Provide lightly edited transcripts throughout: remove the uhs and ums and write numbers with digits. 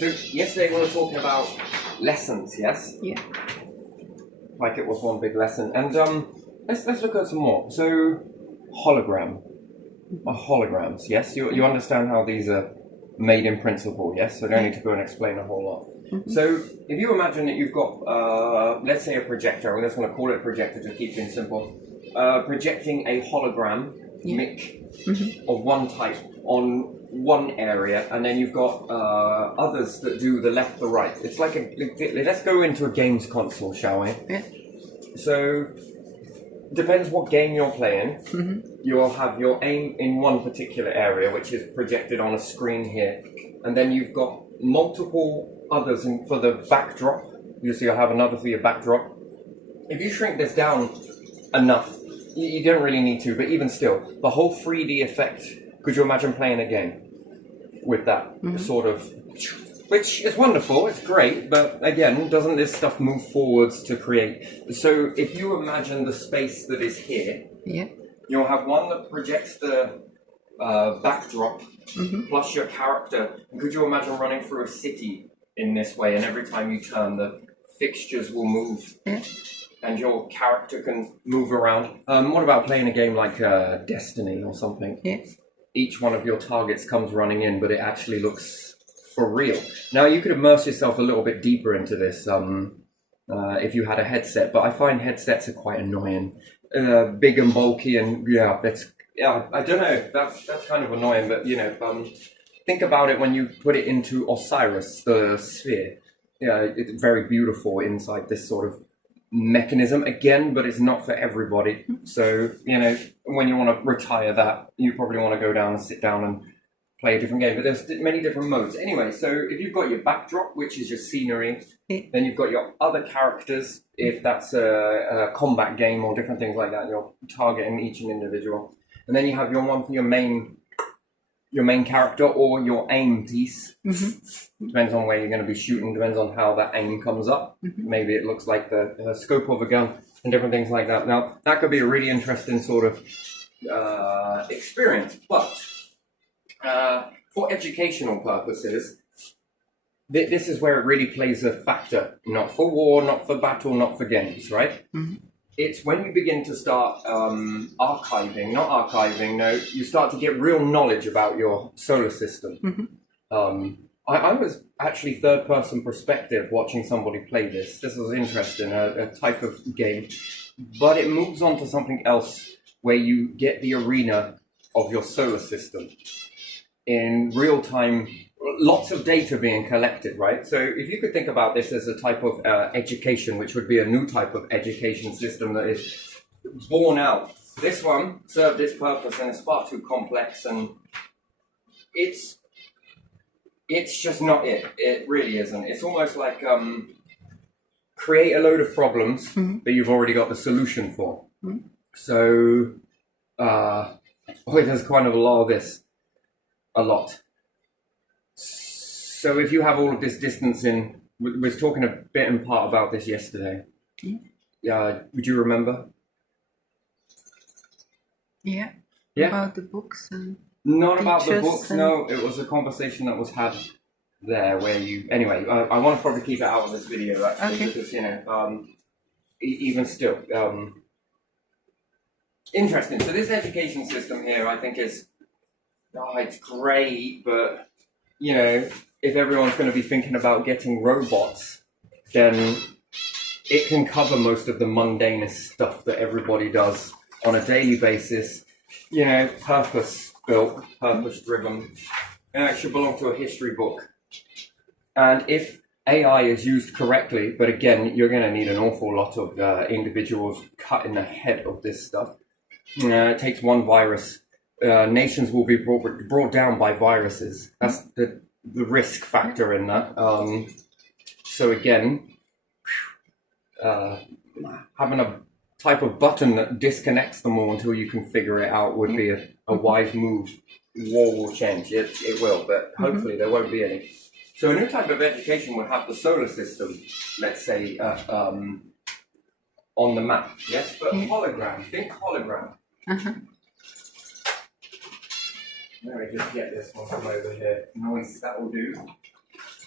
So yesterday we were talking about lessons, yes? Yeah. Like it was one big lesson. And let's look at some more. So holograms, yes? You understand how these are made in principle, yes? So I don't need to go and explain a whole lot. So if you imagine that you've got, let's say a projector, I'm just going to call it a projector to keep things simple, projecting a hologram mic of one type on one area, and then you've got others that do the left, the right. It's like let's go into a games console, shall we? Yeah. So, depends what game you're playing. You'll have your aim in one particular area, which is projected on a screen here, and then you've got multiple others for the backdrop. You'll have another for your backdrop. If you shrink this down enough, you don't really need to, but even still, the whole 3D effect, could you imagine playing a game with that sort of, which is wonderful, it's great, but again, doesn't this stuff move forwards to create? So if you imagine the space that is here, you'll have one that projects the backdrop plus your character. And could you imagine running through a city in this way, and every time you turn, the fixtures will move? And your character can move around. What about playing a game like Destiny or something? Each one of your targets comes running in, but it actually looks for real. Now, you could immerse yourself a little bit deeper into this if you had a headset, but I find headsets are quite annoying. Big and bulky, and I don't know, that's kind of annoying, but think about it when you put it into Osiris, the sphere. It's very beautiful inside this sort of mechanism again, but it's not for everybody. So when you want to retire that, you probably want to go down and sit down and play a different game, but there's many different modes anyway. So if you've got your backdrop, which is your scenery, then you've got your other characters, if that's a combat game or different things like that, you're targeting each individual, and then you have your one for your main character or your aim piece. Depends on where you're going to be shooting, depends on how that aim comes up. Maybe it looks like the scope of a gun and different things like that. Now, that could be a really interesting sort of experience, but for educational purposes, this is where it really plays a factor. Not for war, not for battle, not for games, right? It's when you begin to start you start to get real knowledge about your solar system. I was actually third-person perspective watching somebody play this. This was interesting, a type of game. But it moves on to something else where you get the arena of your solar system in real time. Lots of data being collected, right? So if you could think about this as a type of education, which would be a new type of education system that is born out. This one served its purpose and it's far too complex, and it's just not it. It really isn't. It's almost like create a load of problems that you've already got the solution for. So there's kind of a lot of this. A lot. So if you have all of this distance in, we was talking a bit in part about this yesterday. Would you remember? Yeah. About the books and not about the books. No, it was a conversation that was had there where you. Anyway, I want to probably keep it out of this video actually because even still, interesting. So this education system here, I think is. It's great, but if everyone's going to be thinking about getting robots, then it can cover most of the mundanest stuff that everybody does on a daily basis. Purpose-built, purpose-driven. And it should belong to a history book. And if AI is used correctly, but again, you're going to need an awful lot of individuals cutting the head of this stuff. It takes one virus. Nations will be brought down by viruses. That's the risk factor in that. So again, having a type of button that disconnects them all until you can figure it out would be a wise move. War will change. It will, but hopefully there won't be any. So a new type of education would have the solar system, let's say, on the map. Yes, but hologram. Think hologram. Let me just get this one from over here. Nice, that will do.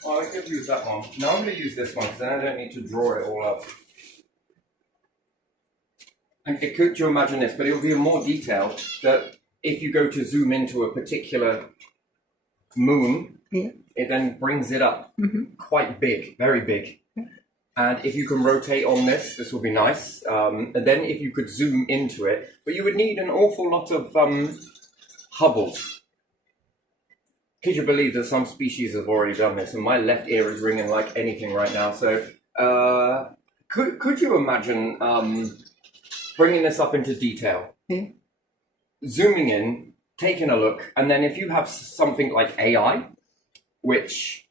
Oh, I could use that one. Now I'm going to use this one because then I don't need to draw it all up. And could you imagine this? But it will be in more detail that if you go to zoom into a particular moon, it then brings it up quite big, very big. And if you can rotate on this, this will be nice. And then if you could zoom into it, but you would need an awful lot of Hubbles. Could you believe that some species have already done this? And my left ear is ringing like anything right now. So could you imagine bringing this up into detail? Zooming in, taking a look, and then if you have something like AI, which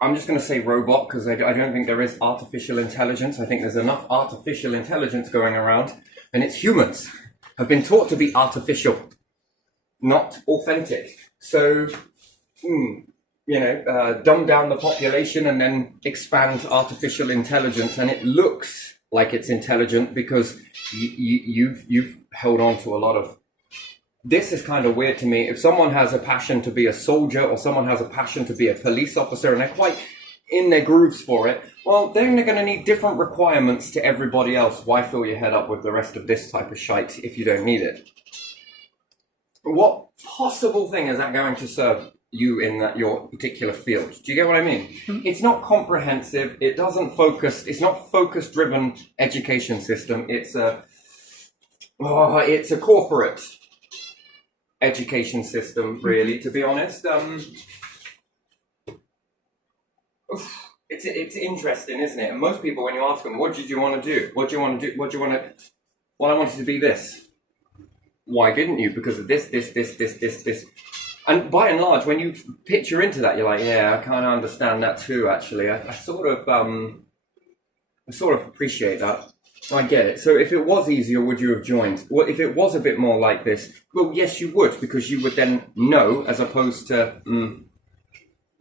I'm just going to say robot because I don't think there is artificial intelligence. I think there's enough artificial intelligence going around, and it's humans have been taught to be artificial, not authentic. So, dumb down the population and then expand artificial intelligence, and it looks like it's intelligent because you've held on to a lot of. This is kind of weird to me. If someone has a passion to be a soldier or someone has a passion to be a police officer and they're quite in their grooves for it, well, then they're going to need different requirements to everybody else. Why fill your head up with the rest of this type of shite if you don't need it? What possible thing is that going to serve you in your particular field? Do you get what I mean? It's not comprehensive. It doesn't focus. It's not focus-driven education system. It's a corporate education system, really, to be honest. It's interesting, isn't it? And most people, when you ask them, what did you want to do? What do you want to do? What do you want to... Well, I wanted to be this. Why didn't you? Because of this. And by and large, when you picture into that, you're like, yeah, I kind of understand that too, actually. I sort of appreciate that. I get it. So if it was easier, would you have joined? Well, if it was a bit more like this, well, yes, you would, because you would then know, as opposed to...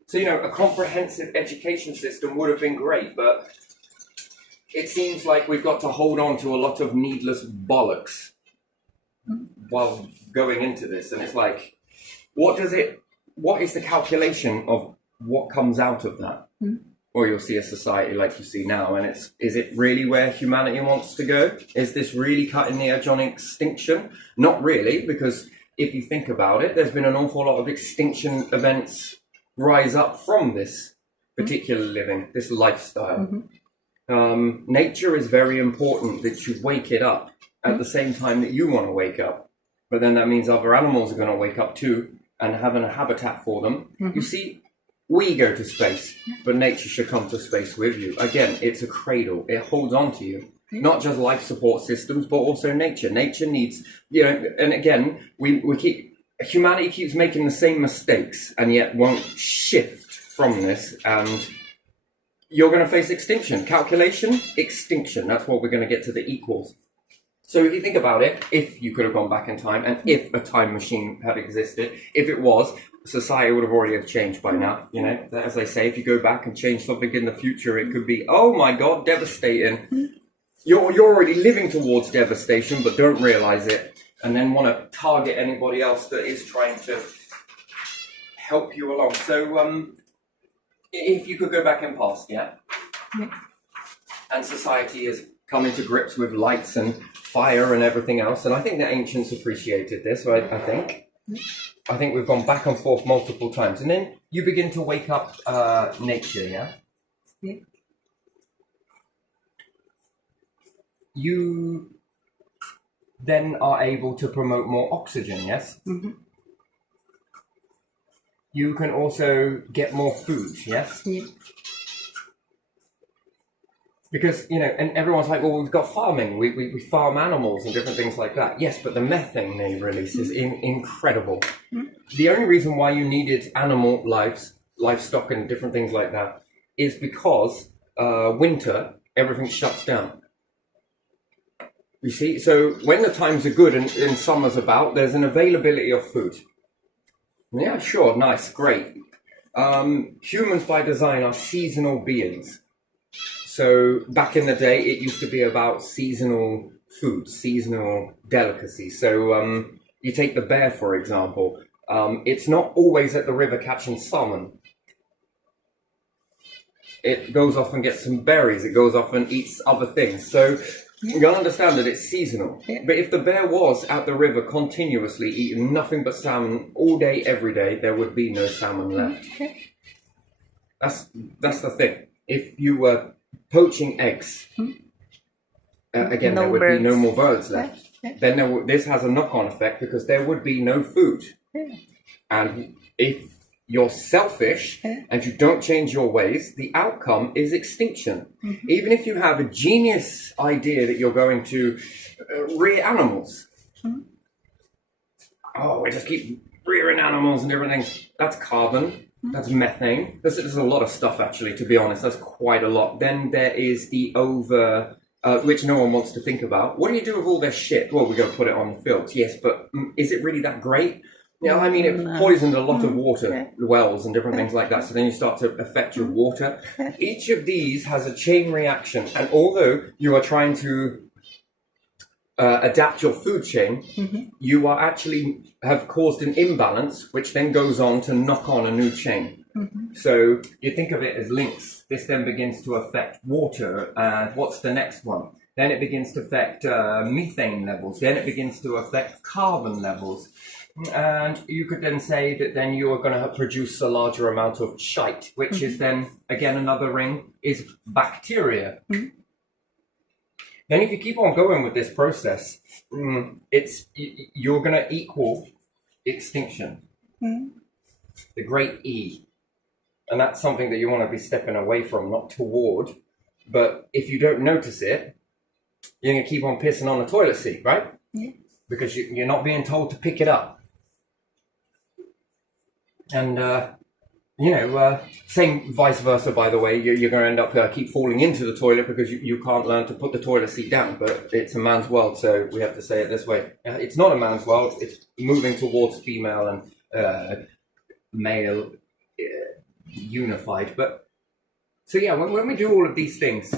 So, a comprehensive education system would have been great, but it seems like we've got to hold on to a lot of needless bollocks while going into this. And it's like, what is the calculation of what comes out of that? Or you'll see a society like you see now, and is it really where humanity wants to go? Is this really cutting the edge on extinction? Not really, because if you think about it, there's been an awful lot of extinction events rise up from this particular living, this lifestyle. Nature is very important that you wake it up at the same time that you want to wake up. But then that means other animals are going to wake up too and having a habitat for them. You see, we go to space, but nature should come to space with you. Again, it's a cradle. It holds on to you. Not just life support systems, but also nature. Nature needs, and again, humanity keeps making the same mistakes and yet won't shift from this. And you're going to face extinction. Calculation, extinction. That's what we're going to get to the equals. So if you think about it, if you could have gone back in time and if a time machine had existed, if it was, society would have already have changed by now. As they say, if you go back and change something in the future, it could be, oh my God, devastating. You're already living towards devastation, but don't realize it, and then want to target anybody else that is trying to help you along. So if you could go back in past, and society is coming to grips with lights and fire and everything else, and I think the ancients appreciated this, right? I think we've gone back and forth multiple times. And then you begin to wake up nature, You then are able to promote more oxygen, yes? You can also get more food, yes? Because, and everyone's like, well, we've got farming. We farm animals and different things like that. Yes, but the methane they release is incredible. The only reason why you needed animal livestock and different things like that is because winter, everything shuts down. You see? So when the times are good and summer's about, there's an availability of food. Yeah, sure, nice, great. Humans by design are seasonal beings. So back in the day, it used to be about seasonal food, seasonal delicacies. So you take the bear, for example. It's not always at the river catching salmon. it goes off and gets some berries. It goes off and eats other things. So you gotta understand that it's seasonal. Yeah. But if the bear was at the river continuously eating nothing but salmon all day, every day, there would be no salmon left. Okay. That's the thing. If you were poaching eggs, again, No there would be no birds. more birds left. Yeah. Then this has a knock-on effect because there would be no food. Yeah. And if you're selfish and you don't change your ways, the outcome is extinction. Even if you have a genius idea that you're going to rear animals. Oh, we just keep rearing animals and different things. That's carbon. That's methane. There's a lot of stuff, actually, to be honest. That's quite a lot. Then there is the which no one wants to think about. What do you do with all this shit? Well, we're going to put it on the fields. Yes, but is it really that great? Yeah, I mean, it poisoned a lot of water, wells and different things like that. So then you start to affect your water. Each of these has a chain reaction. And although you are trying to adapt your food chain, you are actually have caused an imbalance, which then goes on to knock on a new chain. So you think of it as links. This then begins to affect water. And what's the next one? Then it begins to affect methane levels. Then it begins to affect carbon levels. And you could then say that then you are going to produce a larger amount of shite, which is then, again, another ring, is bacteria. Then if you keep on going with this process, you're going to equal extinction. The great E. And that's something that you want to be stepping away from, not toward. But if you don't notice it, you're going to keep on pissing on the toilet seat, right? Yeah. Because you're not being told to pick it up. And, same vice versa, by the way. You're going to end up keep falling into the toilet because you can't learn to put the toilet seat down. But it's a man's world, so we have to say it this way. It's not a man's world. It's moving towards female and male unified. But so yeah, when we do all of these things,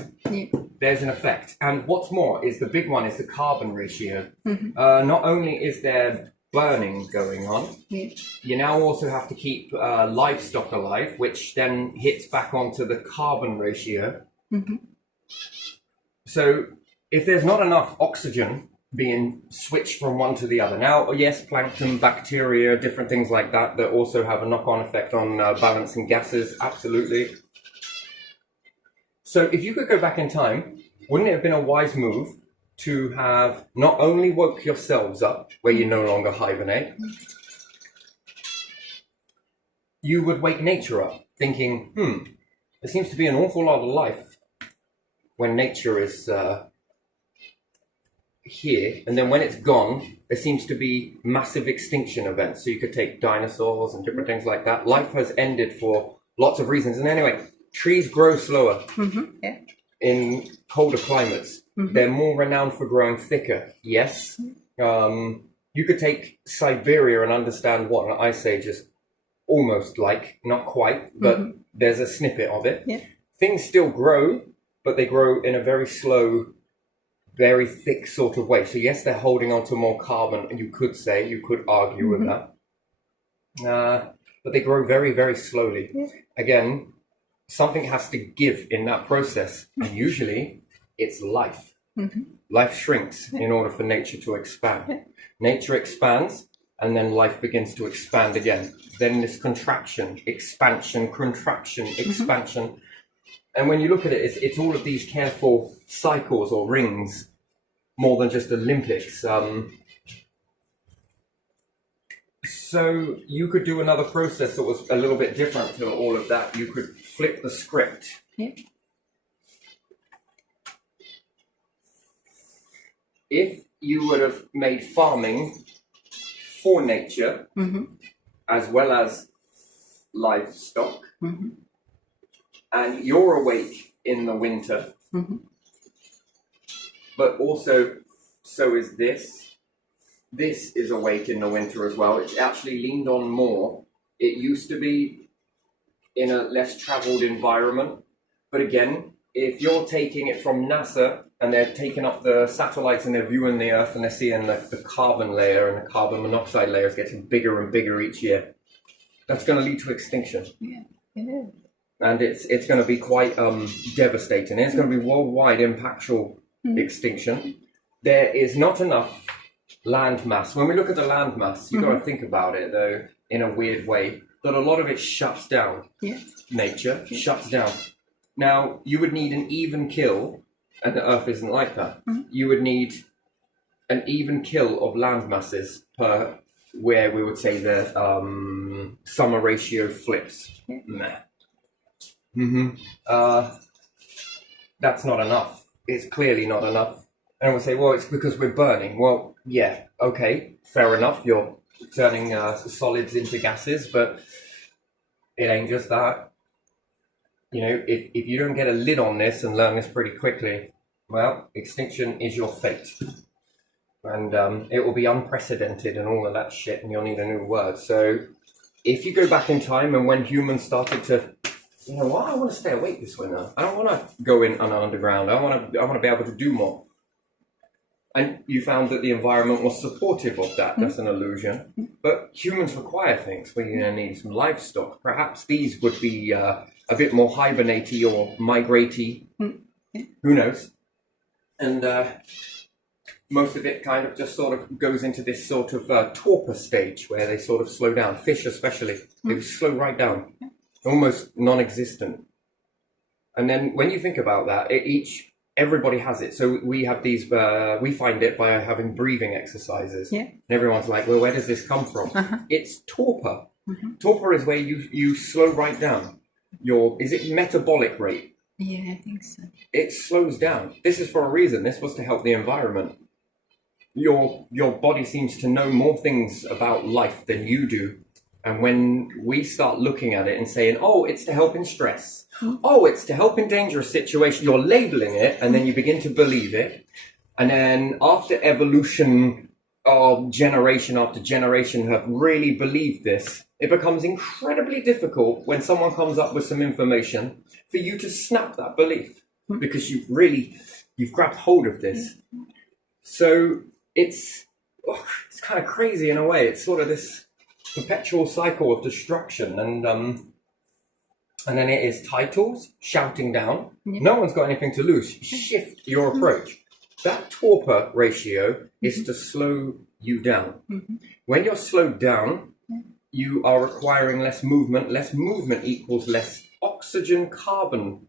there's an effect. And what's more is the big one is the carbon ratio. Not only is there burning going on, you now also have to keep livestock alive, which then hits back onto the carbon ratio. So if there's not enough oxygen being switched from one to the other, now yes, plankton, bacteria, different things like that also have a knock-on effect on balancing gases, absolutely. So if you could go back in time, wouldn't it have been a wise move to have not only woke yourselves up, where you no longer hibernate, you would wake nature up, thinking, there seems to be an awful lot of life when nature is here, and then when it's gone, there seems to be massive extinction events. So you could take dinosaurs and different things like that. Life has ended for lots of reasons. And anyway, trees grow slower in colder climates. They're more renowned for growing thicker. Yes. You could take Siberia and understand what an ice age is almost like, not quite, but there's a snippet of it. Things still grow, but they grow in a very slow, very thick sort of way. So yes, they're holding on to more carbon, and you could argue with that. But they grow very, very slowly. Again, something has to give in that process, and usually it's life. Life shrinks in order for nature to expand. Nature expands, and then life begins to expand again. Then this contraction, expansion, contraction, expansion. And when you look at it, it's all of these careful cycles or rings, more than just Olympics. So you could do another process that was a little bit different to all of that. You could flip the script. If you would have made farming for nature, as well as livestock, and you're awake in the winter, but also so is this. This is awake in the winter as well. It's actually leaned on more. It used to be in a less traveled environment. But again, if you're taking it from NASA and they're taking up the satellites and they're viewing the Earth and they're seeing the carbon layer and the carbon monoxide layer is getting bigger and bigger each year, that's going to lead to extinction. Yeah, it is. and it's going to be quite devastating. It's going to be worldwide impactful extinction. There is not enough land mass. When we look at the land mass, you've got to think about it though in a weird way, that a lot of it shuts down. Yeah. Nature shuts down. Now you would need an even kill, and the Earth isn't like that. You would need an even kill of land masses per where we would say the summer ratio flips. Nah. That's not enough. It's clearly not enough. And we'll say, well, it's because we're burning. Well, yeah, okay, fair enough. You're turning solids into gases, but it ain't just that. You know, if you don't get a lid on this and learn this pretty quickly, well, extinction is your fate. And it will be unprecedented and all of that shit, and you'll need a new word. So if you go back in time and when humans started to, you know what, I want to stay awake this winter. I don't want to go in underground. I want to be able to do more. And you found that the environment was supportive of that. That's an illusion. But humans require things. We're going to need some livestock. Perhaps these would be a bit more hibernatey or migratey. Who knows? And most of it kind of just sort of goes into this sort of torpor stage where they sort of slow down. Fish especially. They slow right down. Almost non-existent. And then when you think about that, everybody has it. So we have these, we find it by having breathing exercises. Yeah. And everyone's like, well, where does this come from? It's torpor. Torpor is where you slow right down. Is it metabolic rate? Yeah, I think so. It slows down. This is for a reason. This was to help the environment. Your body seems to know more things about life than you do. And when we start looking at it and saying, oh, it's to help in stress. Oh, it's to help in dangerous situations. You're labeling it, and then you begin to believe it. And then after evolution of generation after generation have really believed this, it becomes incredibly difficult when someone comes up with some information for you to snap that belief, because you've grabbed hold of this. So it's kind of crazy in a way. It's sort of this perpetual cycle of destruction, and then it is titles shouting down. No one's got anything to lose. Shift your approach. That torpor ratio is to slow you down. When you're slowed down, you are requiring less movement. Less movement equals less oxygen carbon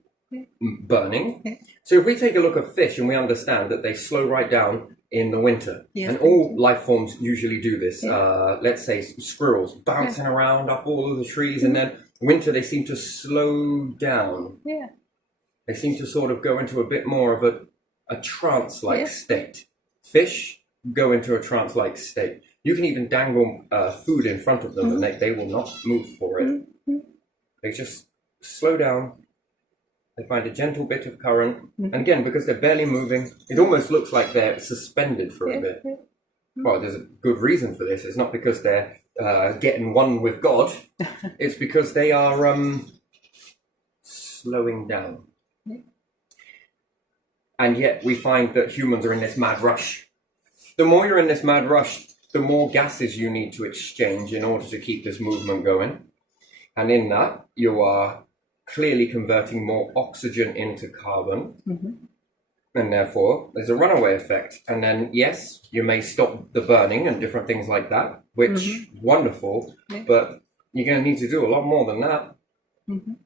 burning. So if we take a look at fish and we understand that they slow right down in the winter, and all life forms usually do this. Let's say squirrels bouncing around up all of the trees, and then winter they seem to slow down. They seem to sort of go into a bit more of a trance-like state. Fish go into a trance-like state. You can even dangle food in front of them, and they will not move for it. They just slow down. They find a gentle bit of current. And again, because they're barely moving, it almost looks like they're suspended for a bit. Well, there's a good reason for this. It's not because they're getting one with God. It's because they are slowing down. And yet we find that humans are in this mad rush. The more you're in this mad rush, the more gases you need to exchange in order to keep this movement going. And in that, you are clearly converting more oxygen into carbon. And therefore, there's a runaway effect. And then, yes, you may stop the burning and different things like that, which is wonderful, but you're going to need to do a lot more than that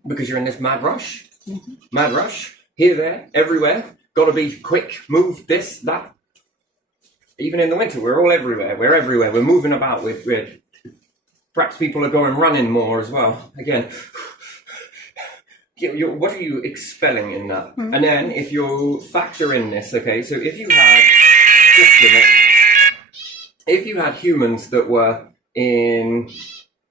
because you're in this mad rush. Mad rush, here, there, everywhere. Got to be quick, move, this, that. Even in the winter, we're all everywhere. We're everywhere. We're moving about. We're perhaps people are going running more as well. Again, what are you expelling in that? And then if you factor in this, okay, so if you had, just a minute, if you had humans that were in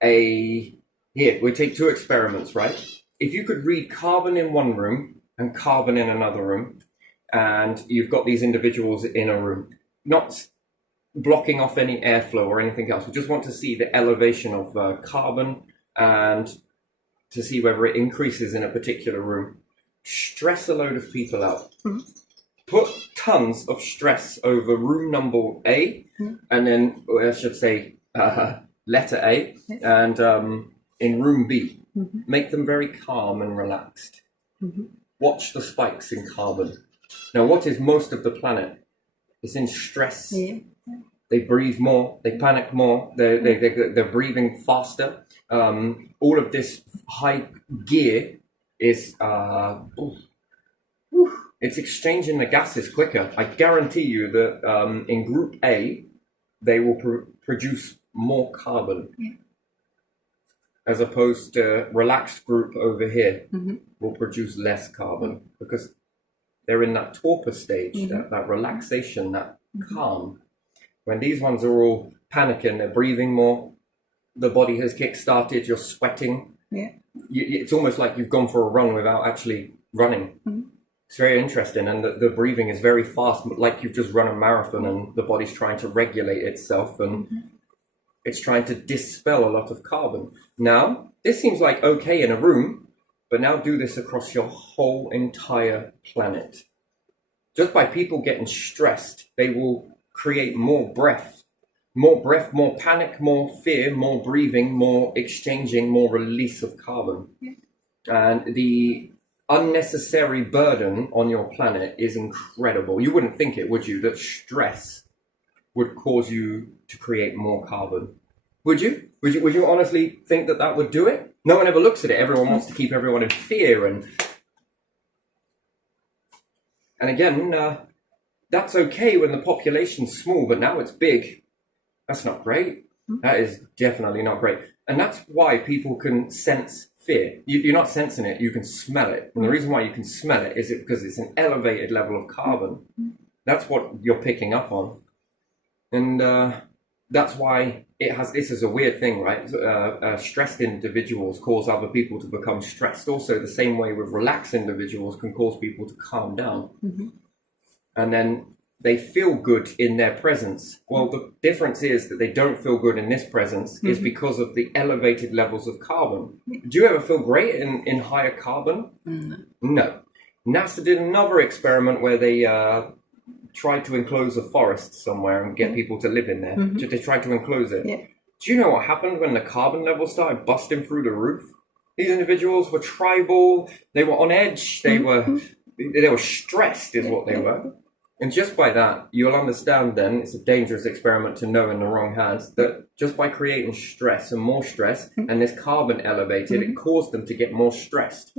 here, we take two experiments, right? If you could read carbon in one room and carbon in another room, and you've got these individuals in a room, not blocking off any airflow or anything else, we just want to see the elevation of carbon and to see whether it increases in a particular room. Stress a load of people out. Put tons of stress over room number A, and then, or I should say, letter A, and in room B. make them very calm and relaxed. Watch the spikes in carbon. Now, what is most of the planet? It's in stress. Yeah. They breathe more. They panic more. They're breathing faster. All of this high gear is it's exchanging the gases quicker. I guarantee you that in Group A, they will produce more carbon, as opposed to relaxed group over here will produce less carbon, because they're in that torpor stage, that relaxation, that calm. When these ones are all panicking, they're breathing more, the body has kick-started, you're sweating. Yeah. It's almost like you've gone for a run without actually running. It's very interesting, and the breathing is very fast, like you've just run a marathon, and the body's trying to regulate itself, and it's trying to dispel a lot of carbon. Now, this seems like okay in a room, but now do this across your whole entire planet. Just by people getting stressed, they will create more breath, more panic, more fear, more breathing, more exchanging, more release of carbon. And the unnecessary burden on your planet is incredible. You wouldn't think it, would you, that stress would cause you to create more carbon? Would you? Would you honestly think that that would do it? No one ever looks at it. Everyone wants to keep everyone in fear, and again, that's okay when the population's small, but now it's big. That's not great. That is definitely not great. And that's why people can sense fear. You're not sensing it, you can smell it. And the reason why you can smell it is because it's an elevated level of carbon. That's what you're picking up on. And that's why this is a weird thing, right? Stressed individuals cause other people to become stressed. Also, the same way with relaxed individuals can cause people to calm down. And then they feel good in their presence. Well, the difference is that they don't feel good in this presence is because of the elevated levels of carbon. Do you ever feel great in higher carbon? No. NASA did another experiment where they tried to enclose a forest somewhere and get people to live in there. They tried to enclose it. Do you know what happened when the carbon levels started busting through the roof? These individuals were tribal, they were on edge, they were stressed is what they were. And just by that, you'll understand then, it's a dangerous experiment to know in the wrong hands, that just by creating stress and more stress, and this carbon elevated, it caused them to get more stressed.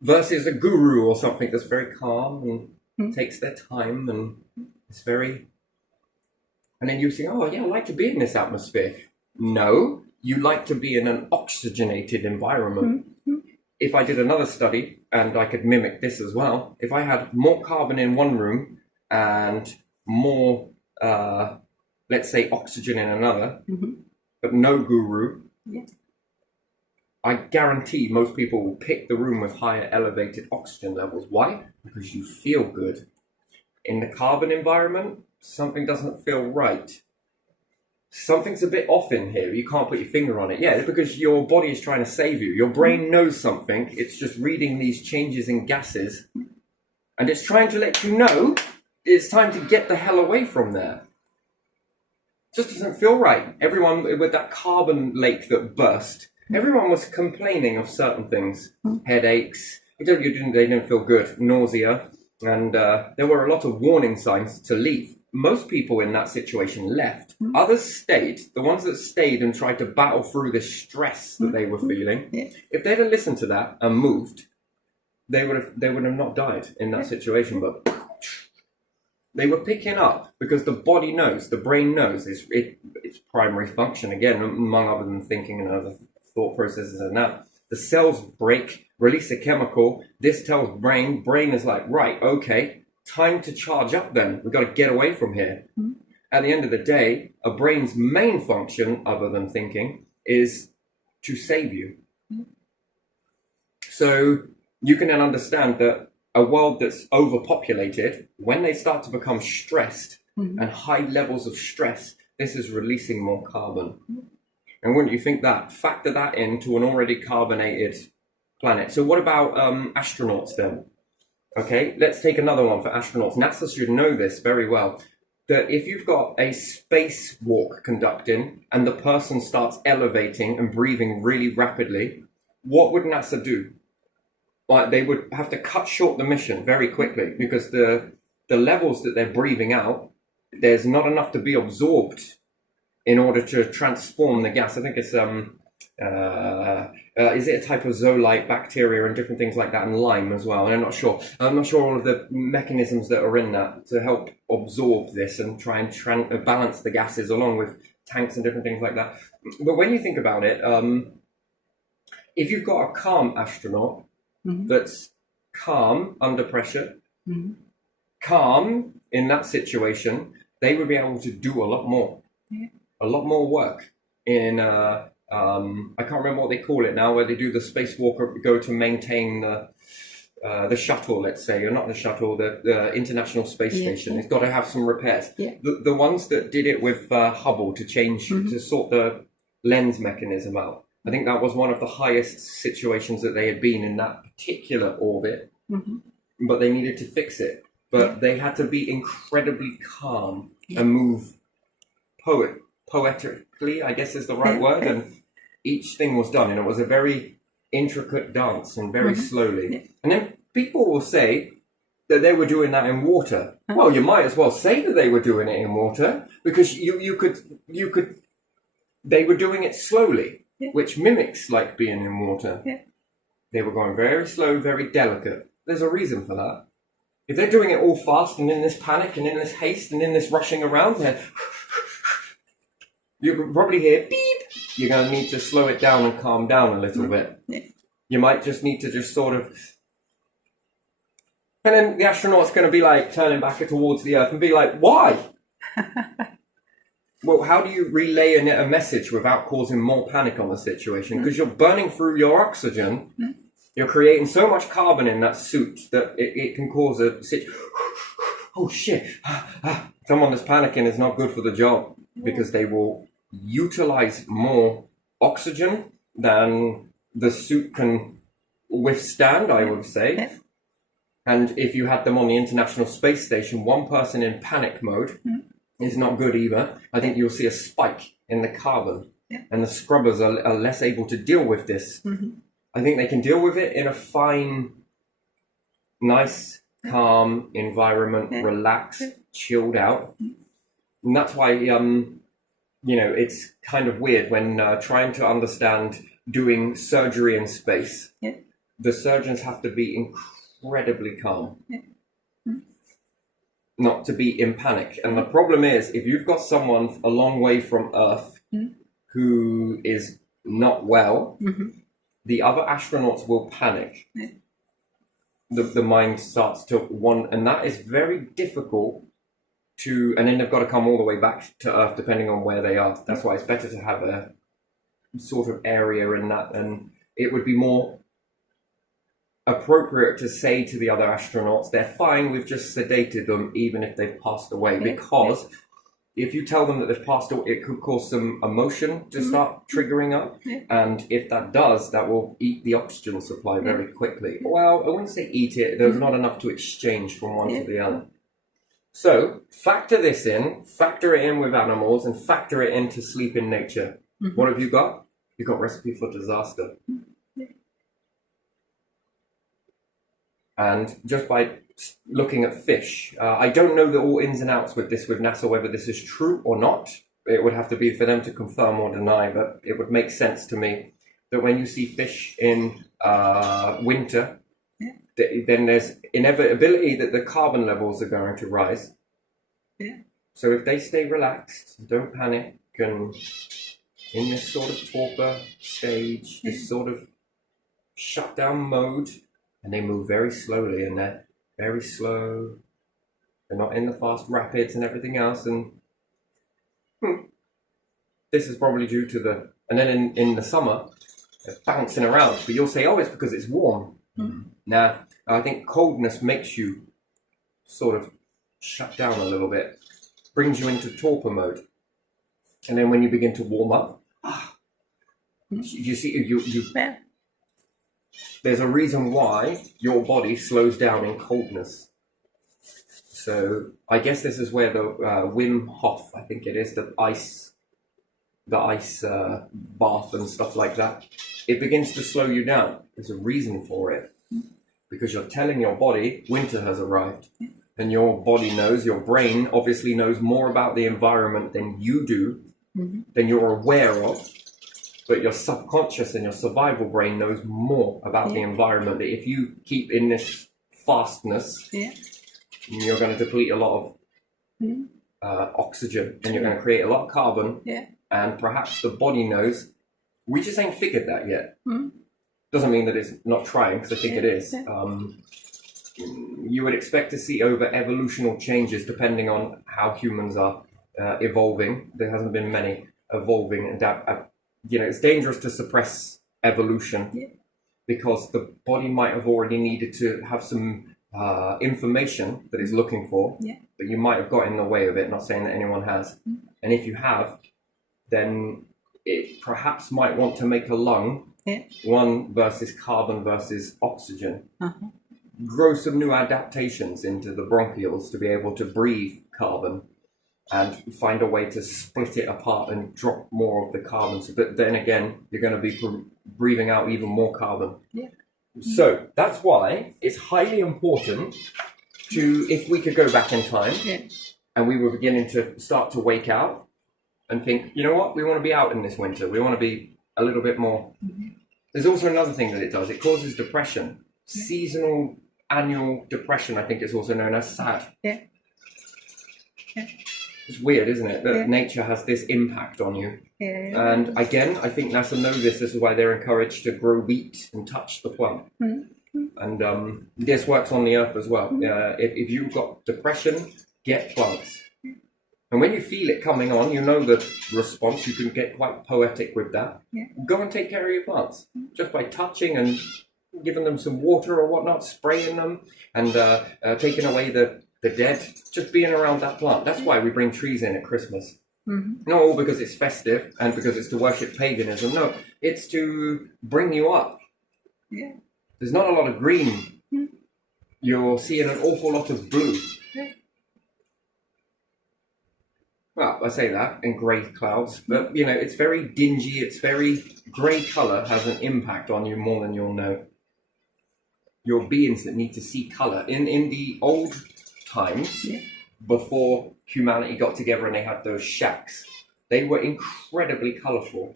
Versus a guru or something that's very calm and takes their time, and it's very... And then you think, oh yeah, I like to be in this atmosphere. No, you like to be in an oxygenated environment. If I did another study, and I could mimic this as well, if I had more carbon in one room and more, let's say, oxygen in another, but no guru, I guarantee most people will pick the room with higher elevated oxygen levels. Why? Because you feel good. In the carbon environment, something doesn't feel right. Something's a bit off in here. You can't put your finger on it. Yeah, because your body is trying to save you. Your brain knows something. It's just reading these changes in gases. And it's trying to let you know it's time to get the hell away from there. It just doesn't feel right. Everyone with that carbon lake that burst, everyone was complaining of certain things. Headaches. They didn't feel good. Nausea. And there were a lot of warning signs to leave. Most people in that situation left. Others stayed. The ones that stayed and tried to battle through the stress that they were feeling, if they'd have listened to that and moved, they would have not died in that situation. But they were picking up because the body knows, the brain knows its primary function, again, among other than thinking and other thought processes and that. The cells break, release a chemical. This tells brain is like, right, okay, time to charge up then. We've got to get away from here. At the end of the day, a brain's main function, other than thinking, is to save you. So you can then understand that a world that's overpopulated, when they start to become stressed and high levels of stress, this is releasing more carbon. And wouldn't you think that? Factor that into an already carbonated planet. So what about astronauts then? Okay, let's take another one for astronauts. NASA should know this very well. that if you've got a spacewalk conducting and the person starts elevating and breathing really rapidly, what would NASA do? Like, they would have to cut short the mission very quickly because the levels that they're breathing out, there's not enough to be absorbed in order to transform the gas. I think it's is it a type of zoolite bacteria and different things like that, and lime as well? And I'm not sure. I'm not sure all of the mechanisms that are in that to help absorb this and try and balance the gases along with tanks and different things like that. But when you think about it, if you've got a calm astronaut that's calm under pressure, calm in that situation, they would be able to do a lot more. A lot more work in I can't remember what they call it now, where they do the spacewalk or go to maintain the shuttle, let's say, or not the shuttle, the International Space Station. It's got to have some repairs. The ones that did it with Hubble to change to sort the lens mechanism out, I think that was one of the highest situations that they had been in that particular orbit, but they needed to fix it. But they had to be incredibly calm and move poetically, I guess is the right word, and each thing was done, and it was a very intricate dance and very slowly. And then people will say that they were doing that in water. Well, you might as well say that they were doing it in water, because you could they were doing it slowly, which mimics like being in water. They were going very slow, very delicate. There's a reason for that. If they're doing it all fast and in this panic and in this haste and in this rushing around, then you can probably hear beep. You're going to need to slow it down and calm down a little bit. You might just need to just sort of... And then the astronaut's going to be like turning back towards the Earth and be like, why? Well, how do you relay a message without causing more panic on the situation? Because you're burning through your oxygen. You're creating so much carbon in that suit that it can cause a situation. Oh, shit. Someone that's panicking is not good for the job, because they will utilize more oxygen than the suit can withstand, I would say. And if you had them on the International Space Station, one person in panic mode is not good either. I think you'll see a spike in the carbon, and the scrubbers are less able to deal with this. I think they can deal with it in a fine, nice, calm environment, relaxed, chilled out. And that's why, it's kind of weird when trying to understand doing surgery in space. The surgeons have to be incredibly calm, not to be in panic. And the problem is, if you've got someone a long way from Earth who is not well, the other astronauts will panic. The mind starts to want, and that is very difficult to, and then they've got to come all the way back to Earth depending on where they are. That's why it's better to have a sort of area in that, and it would be more appropriate to say to the other astronauts, they're fine, we've just sedated them even if they've passed away, because if you tell them that they've passed away, it could cause some emotion to start triggering up. And if that does, that will eat the oxygen supply very quickly. Well, I wouldn't say eat it. There's not enough to exchange from one to the other. So factor this in, factor it in with animals, and factor it into sleep in nature. What have you got? You've got Recipe for Disaster. And just by looking at fish, I don't know the all ins and outs with this with NASA, whether this is true or not. It would have to be for them to confirm or deny, but it would make sense to me that when you see fish in winter, then there's inevitability that the carbon levels are going to rise. So if they stay relaxed, don't panic, and in this sort of torpor stage, this sort of shutdown mode, and they move very slowly, and they're very slow. They're not in the fast rapids and everything else. And this is probably due to the... And then in the summer, they're bouncing around. But you'll say, oh, it's because it's warm. Nah, I think coldness makes you sort of shut down a little bit. Brings you into torpor mode. And then when you begin to warm up, you see, there's a reason why your body slows down in coldness. So I guess this is where the Wim Hof, I think it is, the ice bath and stuff like that, it begins to slow you down. There's a reason for it, because you're telling your body winter has arrived, and your body knows, your brain obviously knows more about the environment than you do, than you're aware of. But your subconscious and your survival brain knows more about the environment. That if you keep in this fastness, you're going to deplete a lot of oxygen, and you're going to create a lot of carbon. And perhaps the body knows. We just ain't figured that yet. Doesn't mean that it's not trying, because I think it is. You would expect to see over evolutional changes depending on how humans are evolving. There hasn't been many evolving and it's dangerous to suppress evolution because the body might have already needed to have some information that it's looking for, but you might have got in the way of it. Not saying that anyone has, and if you have, then it perhaps might want to make a lung, one versus carbon versus oxygen. Grow some new adaptations into the bronchioles to be able to breathe carbon, and find a way to split it apart and drop more of the carbon. But then again, you're going to be breathing out even more carbon. So that's why it's highly important to, if we could go back in time and we were beginning to start to wake out and think, you know what, we want to be out in this winter. We want to be a little bit more. There's also another thing that it does. It causes depression. Seasonal annual depression, I think it's also known as SAD. It's weird, isn't it, that nature has this impact on you. And again, I think NASA know this. This is why they're encouraged to grow wheat and touch the plant. And this works on the earth as well. If you've got depression, get plants. And when you feel it coming on, you know the response. You can get quite poetic with that. Go and take care of your plants. Just by touching and giving them some water or whatnot, spraying them, and taking away the dead, just being around that plant. That's why we bring trees in at Christmas. Not all because it's festive and because it's to worship paganism. No, it's to bring you up. There's not a lot of green. You're seeing an awful lot of blue. Well, I say that in grey clouds, but it's very dingy. It's very grey colour has an impact on you more than you'll know. You're beings that need to see colour. In the old times, before humanity got together and they had those shacks, they were incredibly colourful.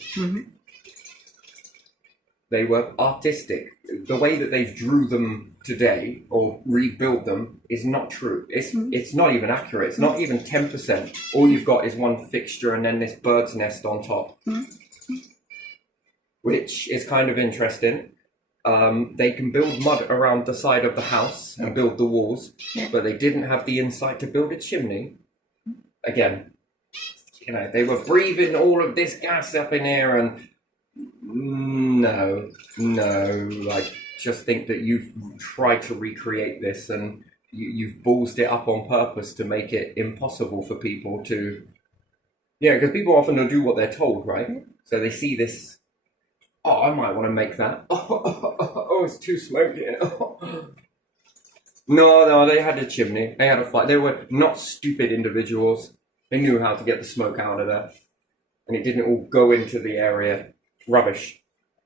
They were artistic. The way that they drew them today or rebuild them is not true. It's not even accurate. It's not even 10%. All you've got is one fixture and then this bird's nest on top, which is kind of interesting. They can build mud around the side of the house and build the walls, but they didn't have the insight to build a chimney. Again, they were breathing all of this gas up in here, and no, I just think that you've tried to recreate this and you've ballsed it up on purpose to make it impossible for people to, because people often don't do what they're told, right? So they see this, I might want to make that. Oh, it's too smoky. No, they had a chimney. They had a fire. They were not stupid individuals. They knew how to get the smoke out of there. And it didn't all go into the area. Rubbish.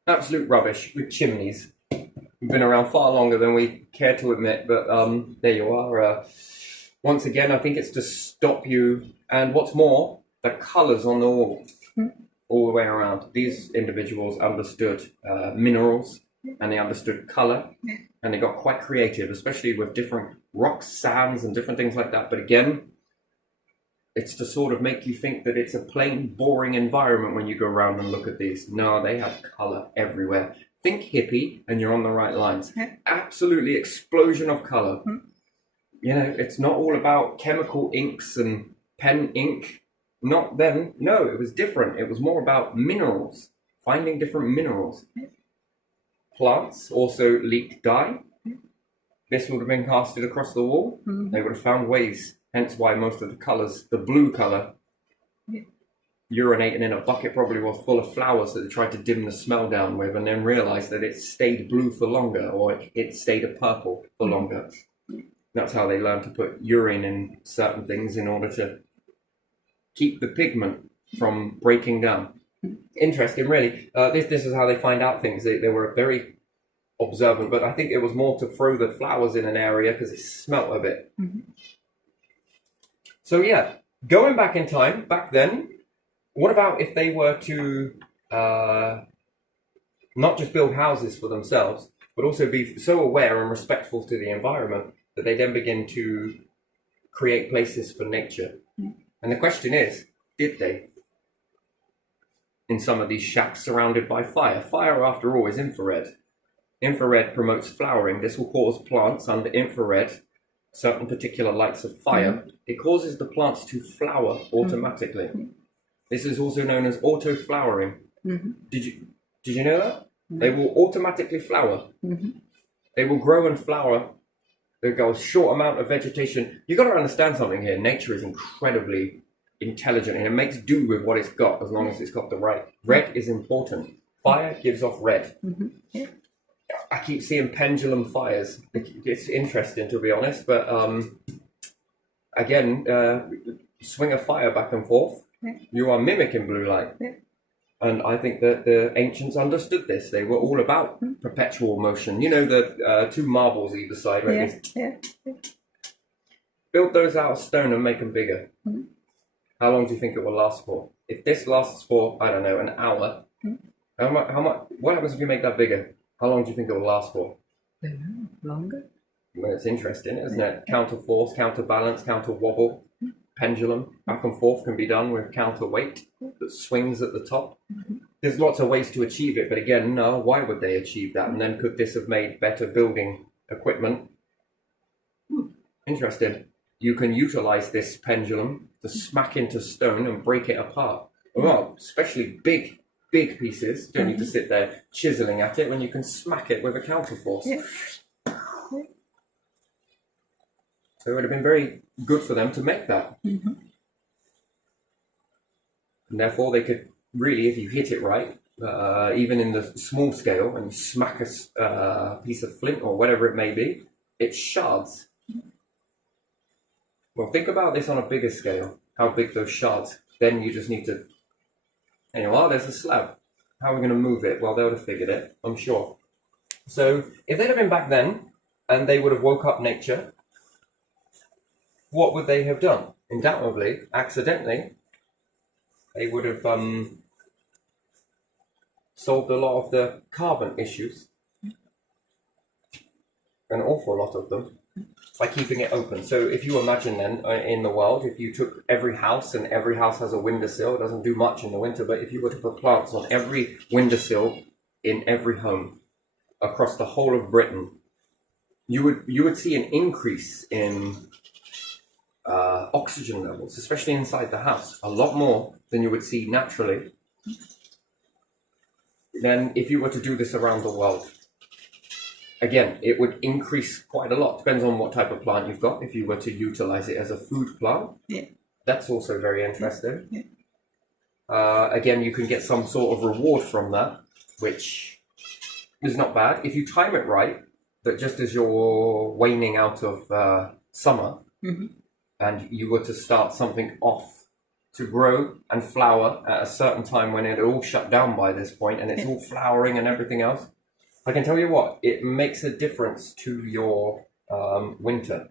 Absolute rubbish with chimneys. We've been around far longer than we care to admit, but there you are. Once again, I think it's to stop you. And what's more, the colours on the wall. All the way around. These individuals understood minerals, and they understood colour, and they got quite creative, especially with different rocks, sands, and different things like that. But again, it's to sort of make you think that it's a plain, boring environment when you go around and look at these. No, they had colour everywhere. Think hippie, and you're on the right lines. Absolutely explosion of colour. It's not all about chemical inks and pen ink. Not then. No, it was different. It was more about minerals, finding different minerals. Plants also leak dye. This would have been casted across the wall. They would have found ways. Hence why most of the colours, the blue colour, urinating in a bucket probably was full of flowers that they tried to dim the smell down with, and then realised that it stayed blue for longer, or it stayed a purple for longer. That's how they learn to put urine in certain things in order to keep the pigment from breaking down. Interesting, really. This is how they find out things. They were very observant, but I think it was more to throw the flowers in an area because it smelt a bit. So yeah, going back in time, back then, what about if they were to not just build houses for themselves, but also be so aware and respectful to the environment that they then begin to create places for nature? And the question is, did they? In some of these shacks surrounded by fire. Fire, after all, is infrared. Infrared promotes flowering. This will cause plants under infrared, certain particular lights of fire. It causes the plants to flower automatically. This is also known as auto-flowering. Did you know that? They will automatically flower. They will grow and flower. They've got a short amount of vegetation. You've got to understand something here. Nature is incredibly intelligent, and it makes do with what it's got as long as it's got the right. Red is important. Fire gives off red. I keep seeing pendulum fires. It's interesting, to be honest, but again, swing a fire back and forth. You are mimicking blue light. And I think that the ancients understood this. They were all about perpetual motion. You know, the two marbles either side, right? Build those out of stone and make them bigger. How long do you think it will last for? If this lasts for, I don't know, an hour, how much? What happens if you make that bigger? How long do you think it will last for? Longer. Well, it's interesting, isn't it? Counter force, counterbalance, counter wobble, pendulum, back and forth can be done with counterweight that swings at the top. There's lots of ways to achieve it, but again, no, why would they achieve that? And then could this have made better building equipment? Interesting. You can utilize this pendulum to smack into stone and break it apart. Well, especially big pieces. You don't need to sit there chiseling at it when you can smack it with a counterforce. So it would have been very good for them to make that. And therefore they could really, if you hit it right, even in the small scale, when you smack a piece of flint or whatever it may be, it shards. Well, think about this on a bigger scale, how big those shards. Then you just need to, anyway, there's a slab. How are we going to move it? Well, they would have figured it, I'm sure. So if they'd have been back then, and they would have woke up nature, what would they have done? Undoubtedly, accidentally, they would have solved a lot of the carbon issues. An awful lot of them. By keeping it open. So if you imagine then in the world, if you took every house and every house has a windowsill, it doesn't do much in the winter, but if you were to put plants on every windowsill in every home across the whole of Britain, you would see an increase in oxygen levels, especially inside the house, a lot more than you would see naturally than if you were to do this around the world. Again, it would increase quite a lot. Depends on what type of plant you've got. If you were to utilize it as a food plant, that's also very interesting. Again, you can get some sort of reward from that, which is not bad. If you time it right, that just as you're waning out of summer, and you were to start something off to grow and flower at a certain time when it all shut down by this point, and it's all flowering and everything else, I can tell you what, it makes a difference to your winter.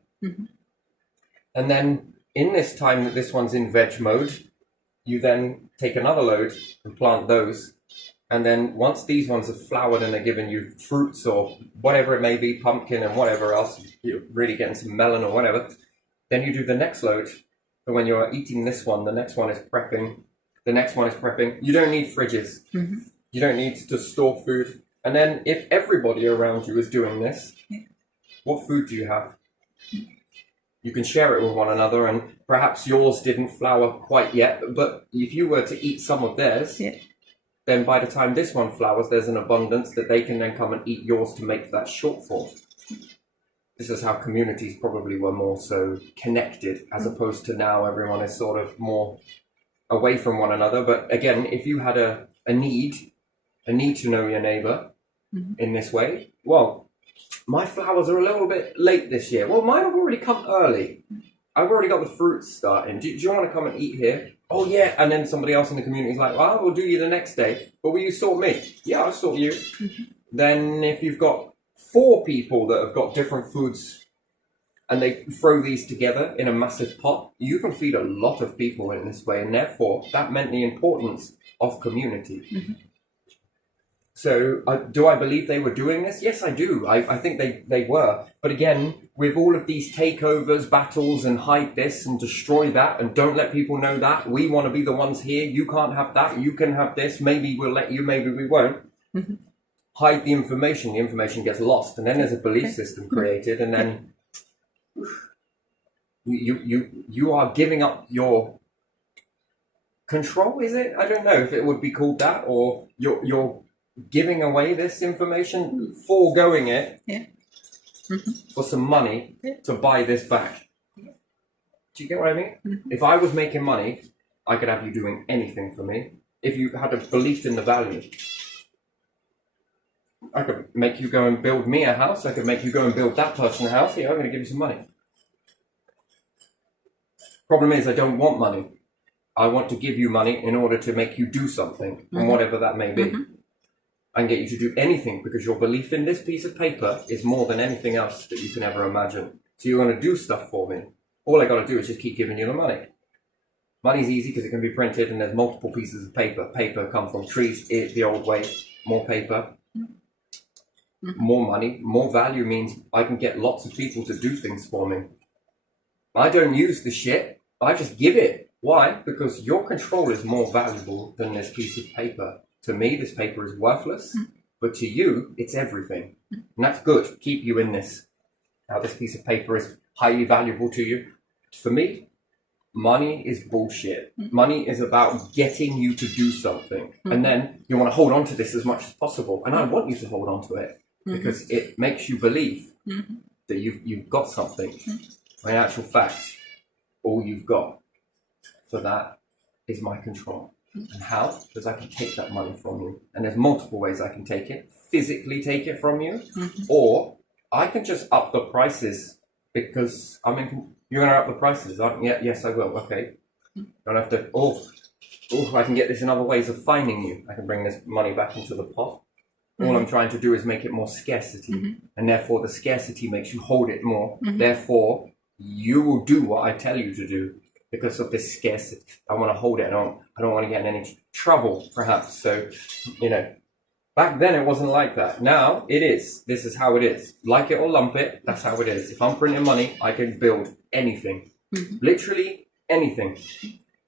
And then in this time that this one's in veg mode, you then take another load and plant those. And then once these ones have flowered and they're giving you fruits or whatever it may be, pumpkin and whatever else, you're really getting some melon or whatever, then you do the next load. And when you're eating this one, the next one is prepping, the next one is prepping. You don't need fridges. You don't need to store food. And then if everybody around you is doing this, what food do you have? You can share it with one another, and perhaps yours didn't flower quite yet, but if you were to eat some of theirs, then by the time this one flowers, there's an abundance that they can then come and eat yours to make that shortfall. This is how communities probably were more so connected, as opposed to now everyone is sort of more away from one another. But again, if you had a need to know your neighbor in this way, well, my flowers are a little bit late this year. Well, mine have already come early. I've already got the fruits starting. Do you want to come and eat here? Oh, yeah. And then somebody else in the community is like, well, we'll do you the next day. But will you sort me? Yeah, I'll sort you. Then if you've got 4 people that have got different foods and they throw these together in a massive pot, you can feed a lot of people in this way. And therefore, that meant the importance of community. So do I believe they were doing this? Yes, I do. I think they were. But again, with all of these takeovers, battles, and hide this and destroy that and don't let people know that, we want to be the ones here, you can't have that, you can have this, maybe we'll let you, maybe we won't. Hide the information gets lost, and then there's a belief system created, and then you are giving up your control, is it? I don't know if it would be called that, or you're giving away this information, foregoing it for some money to buy this back. Do you get what I mean? If I was making money, I could have you doing anything for me. If you had a belief in the value, I could make you go and build me a house. I could make you go and build that person a house. Yeah, I'm going to give you some money. Problem is, I don't want money. I want to give you money in order to make you do something, and whatever that may be. I can get you to do anything because your belief in this piece of paper is more than anything else that you can ever imagine. So you're going to do stuff for me. All I got to do is just keep giving you the money. Money's easy because it can be printed and there's multiple pieces of paper. Paper come from trees the old way. More paper, more money, more value means I can get lots of people to do things for me. I don't use the shit. I just give it. Why? Because your control is more valuable than this piece of paper. To me, this paper is worthless, but to you, it's everything. And that's good. Keep you in this. Now, this piece of paper is highly valuable to you. For me, money is bullshit. Money is about getting you to do something. And then you want to hold on to this as much as possible. And I want you to hold on to it because it makes you believe that you've got something. In actual fact, all you've got for that is my control. And how? Because I can take that money from you. And there's multiple ways I can take it. Physically take it from you. Or I can just up the prices because you're going to up the prices, aren't you? Yeah, yes, I will. Okay. Don't have to, I can get this in other ways of finding you. I can bring this money back into the pot. All I'm trying to do is make it more scarcity. And therefore the scarcity makes you hold it more. Therefore, you will do what I tell you to do. Because of this scarcity, I want to hold it. I don't want to get in any trouble, perhaps. So, back then it wasn't like that. Now it is. This is how it is. Like it or lump it, that's how it is. If I'm printing money, I can build anything. Literally anything.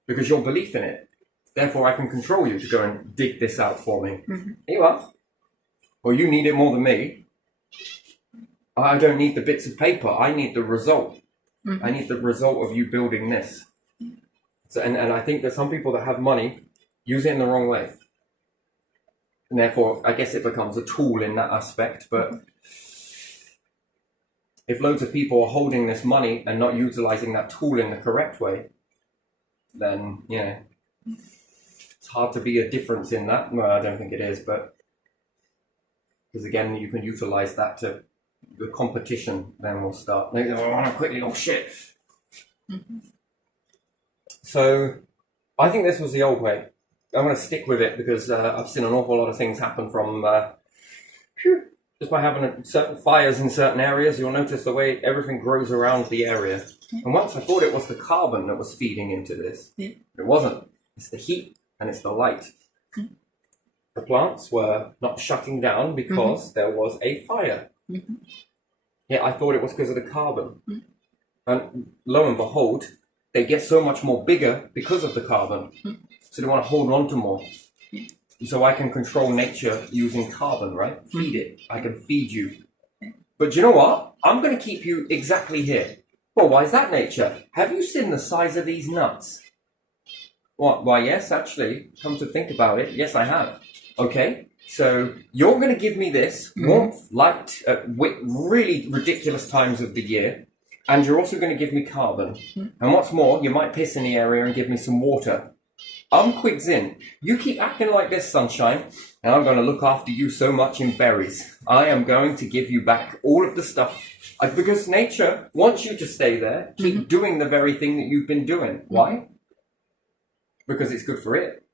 Because your belief in it. Therefore, I can control you to go and dig this out for me. Here you are. Well, you need it more than me. I don't need the bits of paper. I need the result. I need the result of you building this. So, and I think that some people that have money use it in the wrong way. And therefore, I guess it becomes a tool in that aspect. But if loads of people are holding this money and not utilizing that tool in the correct way, then, it's hard to be a difference in that. Well, I don't think it is, but because again, you can utilize that to the competition then will start. They go, quickly, shit. So I think this was the old way. I'm going to stick with it because I've seen an awful lot of things happen from just by having certain fires in certain areas. You'll notice the way everything grows around the area. And once I thought it was the carbon that was feeding into this. It wasn't. It's the heat and it's the light. The plants were not shutting down because there was a fire. Yeah, I thought it was because of the carbon. And lo and behold, they get so much more bigger because of the carbon. So they want to hold on to more. So I can control nature using carbon, right? Feed it. I can feed you. But do you know what? I'm going to keep you exactly here. Well, why is that, nature? Have you seen the size of these nuts? What? Why, yes, actually, come to think about it, yes, I have. Okay, so you're going to give me this warmth, light, at really ridiculous times of the year, and you're also going to give me carbon. And what's more, you might piss in the area and give me some water. I'm Quick Zin. You keep acting like this, sunshine, and I'm going to look after you so much in berries. I am going to give you back all of the stuff. Because nature wants you to stay there, keep doing the very thing that you've been doing. Why? Because it's good for it.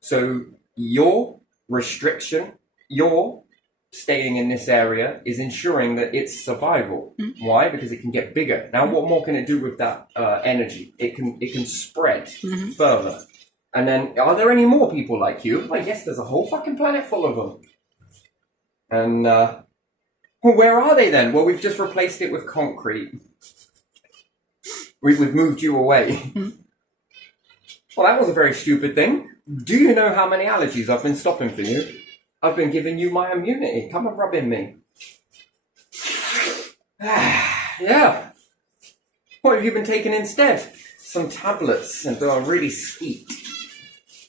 So your restriction, your staying in this area is ensuring that it's survival. Why? Because it can get bigger. Now, what more can it do with that energy? It can spread further. And then, are there any more people like you? Well, yes, there's a whole fucking planet full of them. And well, where are they then? Well, we've just replaced it with concrete. We've moved you away. Well, that was a very stupid thing. Do you know how many allergies I've been stopping for you? I've been giving you my immunity. Come and rub in me. Yeah. What have you been taking instead? Some tablets and they are really sweet.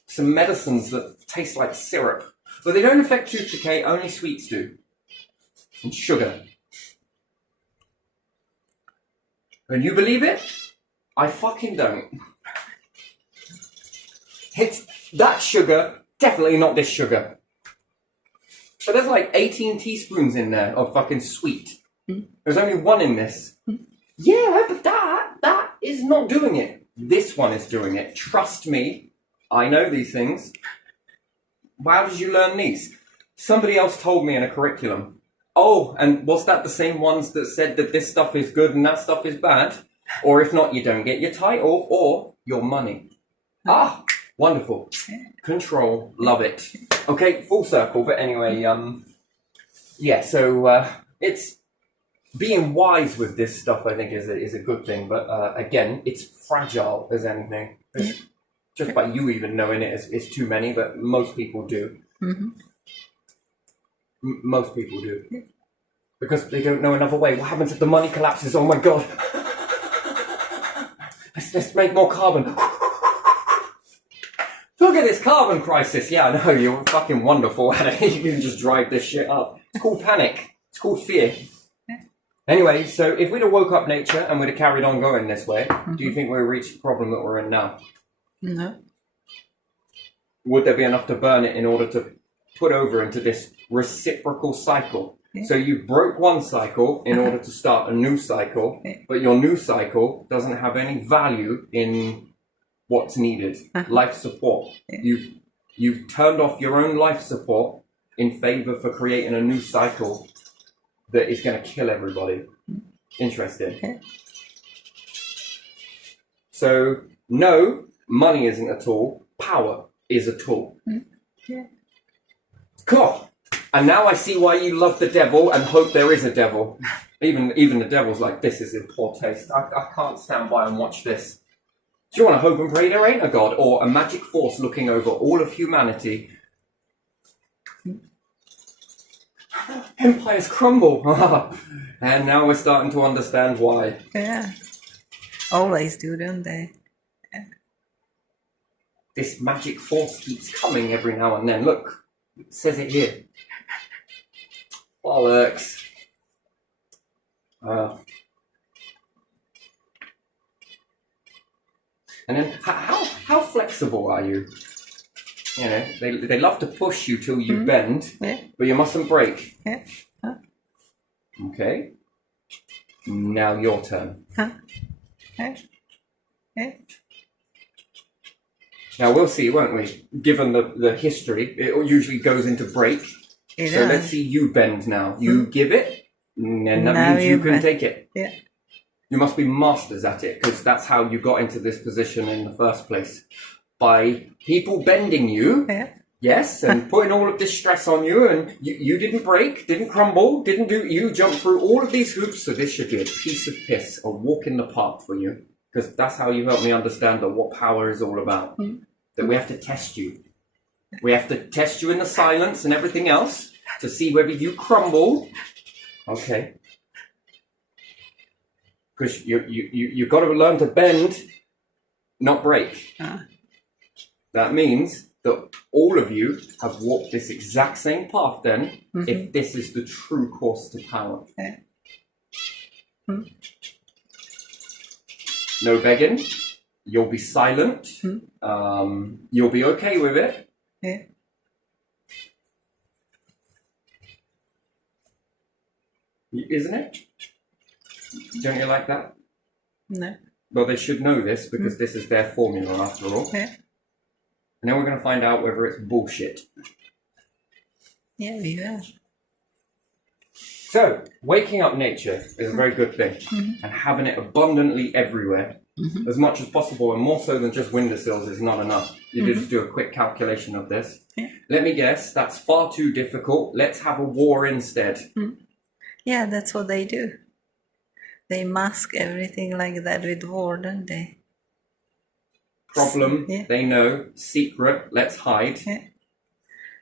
Some medicines that taste like syrup. But they don't affect tooth decay, only sweets do. And sugar. And you believe it? I fucking don't. It's that sugar, definitely not this sugar. So there's like 18 teaspoons in there of fucking sweet. There's only one in this. Yeah, but that is not doing it. This one is doing it. Trust me, I know these things. How did you learn these? Somebody else told me in a curriculum. Oh, and was that the same ones that said that this stuff is good and that stuff is bad? Or if not, you don't get your title or your money. Ah, wonderful. Control, love it. Okay, full circle, but anyway, yeah, so it's being wise with this stuff, I think, is a good thing, but again, it's fragile as anything. Just by you even knowing it is too many, but most people do. Most people do. Because they don't know another way. What happens if the money collapses? Oh my god. Let's make more carbon. Look at this carbon crisis. Yeah, I know, you're fucking wonderful at it. You can just drive this shit up. It's called panic. It's called fear. Anyway, so if we'd have woke up nature and we'd have carried on going this way, do you think we'd reach the problem that we're in now? No. Would there be enough to burn it in order to put over into this reciprocal cycle? So you broke one cycle in order to start a new cycle, but your new cycle doesn't have any value in what's needed. Life support. You've turned off your own life support in favor for creating a new cycle that is going to kill everybody. Interesting. So, no, money isn't a tool. Power is a tool. Cool. And now I see why you love the devil and hope there is a devil. Even the devil's like, this is in poor taste. I can't stand by and watch this. Do you want to hope and pray there ain't a god or a magic force looking over all of humanity? Empires crumble. And now we're starting to understand why. Yeah. Always do, don't they? This magic force keeps coming every now and then. Look, it says it here. Bollocks. And then, how flexible are you? You know, they love to push you till you bend, but you mustn't break. Okay. Now your turn. Now we'll see, won't we? Given the history, it usually goes into break. So let's see you bend now. You give it, and that means you can take it. Yeah. You must be masters at it, because that's how you got into this position in the first place. By people bending you, yes, and putting all of this stress on you, and you didn't break, didn't crumble, you jumped through all of these hoops, so this should be a piece of piss, a walk in the park for you. Because that's how you help me understand that what power is all about. That we have to test you. We have to test you in the silence and everything else to see whether you crumble. Okay. Because you've got to learn to bend, not break. That means that all of you have walked this exact same path then, if this is the true course to power. No begging, You'll be silent. You'll be okay with it. Yeah. Isn't it? Don't you like that? No. Well, they should know this because this is their formula after all. Yeah. And then we're going to find out whether it's bullshit. Yeah, we will. So, waking up nature is a very good thing. And having it abundantly everywhere, as much as possible, and more so than just windowsills, is not enough. You just do a quick calculation of this. Yeah. Let me guess, that's far too difficult. Let's have a war instead. Yeah, that's what they do. They mask everything like that with war, don't they? Problem, Yeah. they know. Secret, let's hide. Yeah.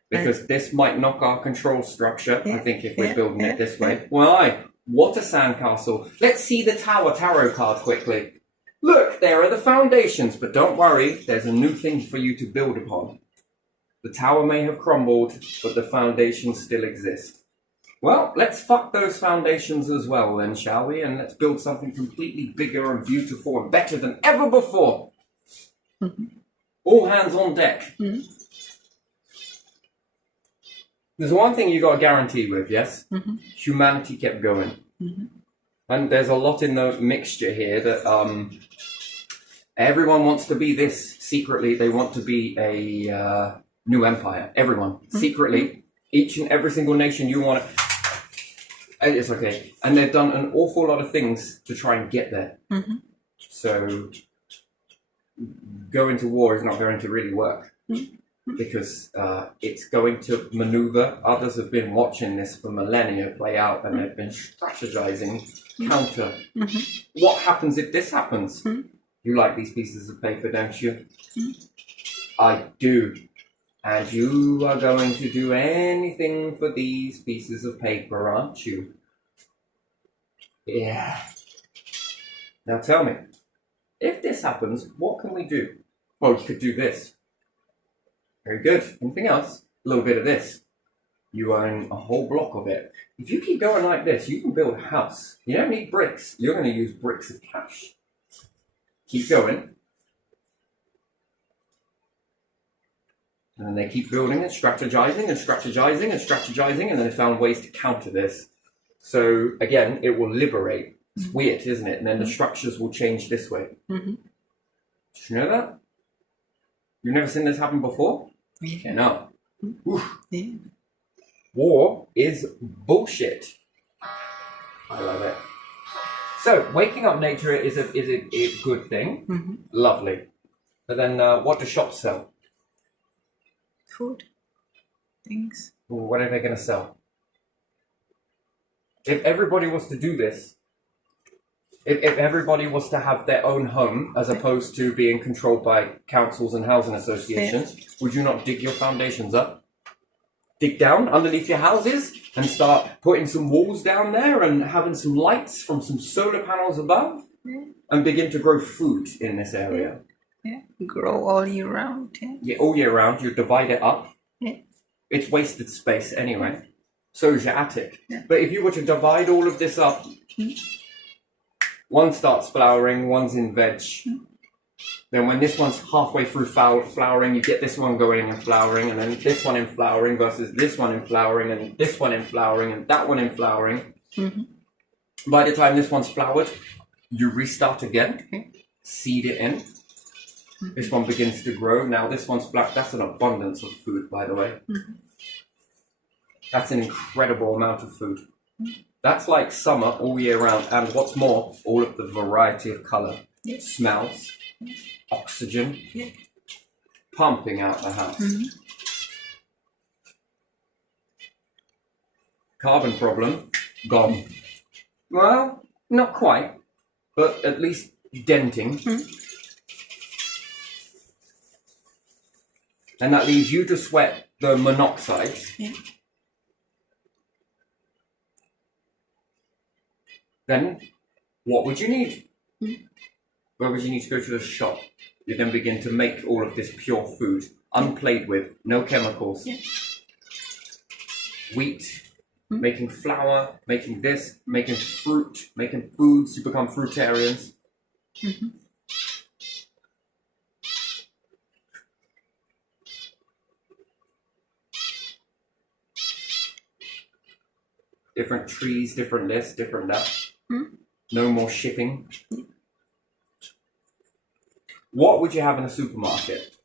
Because this might knock our control structure, I think, if we're building it this way. Yeah. Why? What a sandcastle. Let's see the Tower Tarot card quickly. Look, there are the foundations, but don't worry, there's a new thing for you to build upon. The tower may have crumbled, but the foundations still exist. Well, let's fuck those foundations as well then, shall we? And let's build something completely bigger and beautiful and better than ever before. All hands on deck. There's one thing you got a guarantee with, yes? Humanity kept going. And there's a lot in the mixture here that everyone wants to be this secretly. They want to be a new empire. Everyone. Secretly. Each and every single nation you want to... It's okay. And they've done an awful lot of things to try and get there. So going to war is not going to really work. Because it's going to maneuver. Others have been watching this for millennia play out and they've been strategizing counter. What happens if this happens? You like these pieces of paper, don't you? I do. And you are going to do anything for these pieces of paper, aren't you? Yeah. Now tell me, if this happens, what can we do? Well, you could do this. Very good. Anything else? A little bit of this. You own a whole block of it. If you keep going like this, you can build a house. You don't need bricks. You're going to use bricks of cash. Keep going. And then they keep building and strategizing and strategizing and strategizing, and then they found ways to counter this. So, again, it will liberate. It's weird, isn't it? And then the structures will change this way. Did you know that? You've never seen this happen before? Yeah. No. Yeah. War is bullshit. I love it. So, waking up nature is a good thing. Lovely. But then what do shops sell? Food. Things. Well, what are they going to sell? If everybody was to do this, if everybody was to have their own home as opposed to being controlled by councils and housing associations, would you not dig your foundations up? Dig down underneath your houses and start putting some walls down there and having some lights from some solar panels above and begin to grow food in this area. Yeah. Grow all year round. Yeah. Yeah, all year round, you divide it up. Yeah. It's wasted space anyway. So is your attic. Yeah. But if you were to divide all of this up, one starts flowering, one's in veg. Then when this one's halfway through flowering, you get this one going and flowering, and then this one in flowering versus this one in flowering, and this one in flowering, and that one in flowering. By the time this one's flowered, you restart again, seed it in. This one begins to grow. Now this one's flat. That's an abundance of food, by the way. That's an incredible amount of food. That's like summer all year round. And what's more, all of the variety of colour, smells, oxygen, pumping out the house. Carbon problem, gone. Well, not quite, but at least denting. And that leaves you to sweat the monoxides. Then, what would you need? Where would you need to go to the shop? You then begin to make all of this pure food, unplayed with, no chemicals. Wheat, making flour, making this, making fruit, making foods. You become fruitarians. Different trees, different this, different that. No more shipping. What would you have in a supermarket?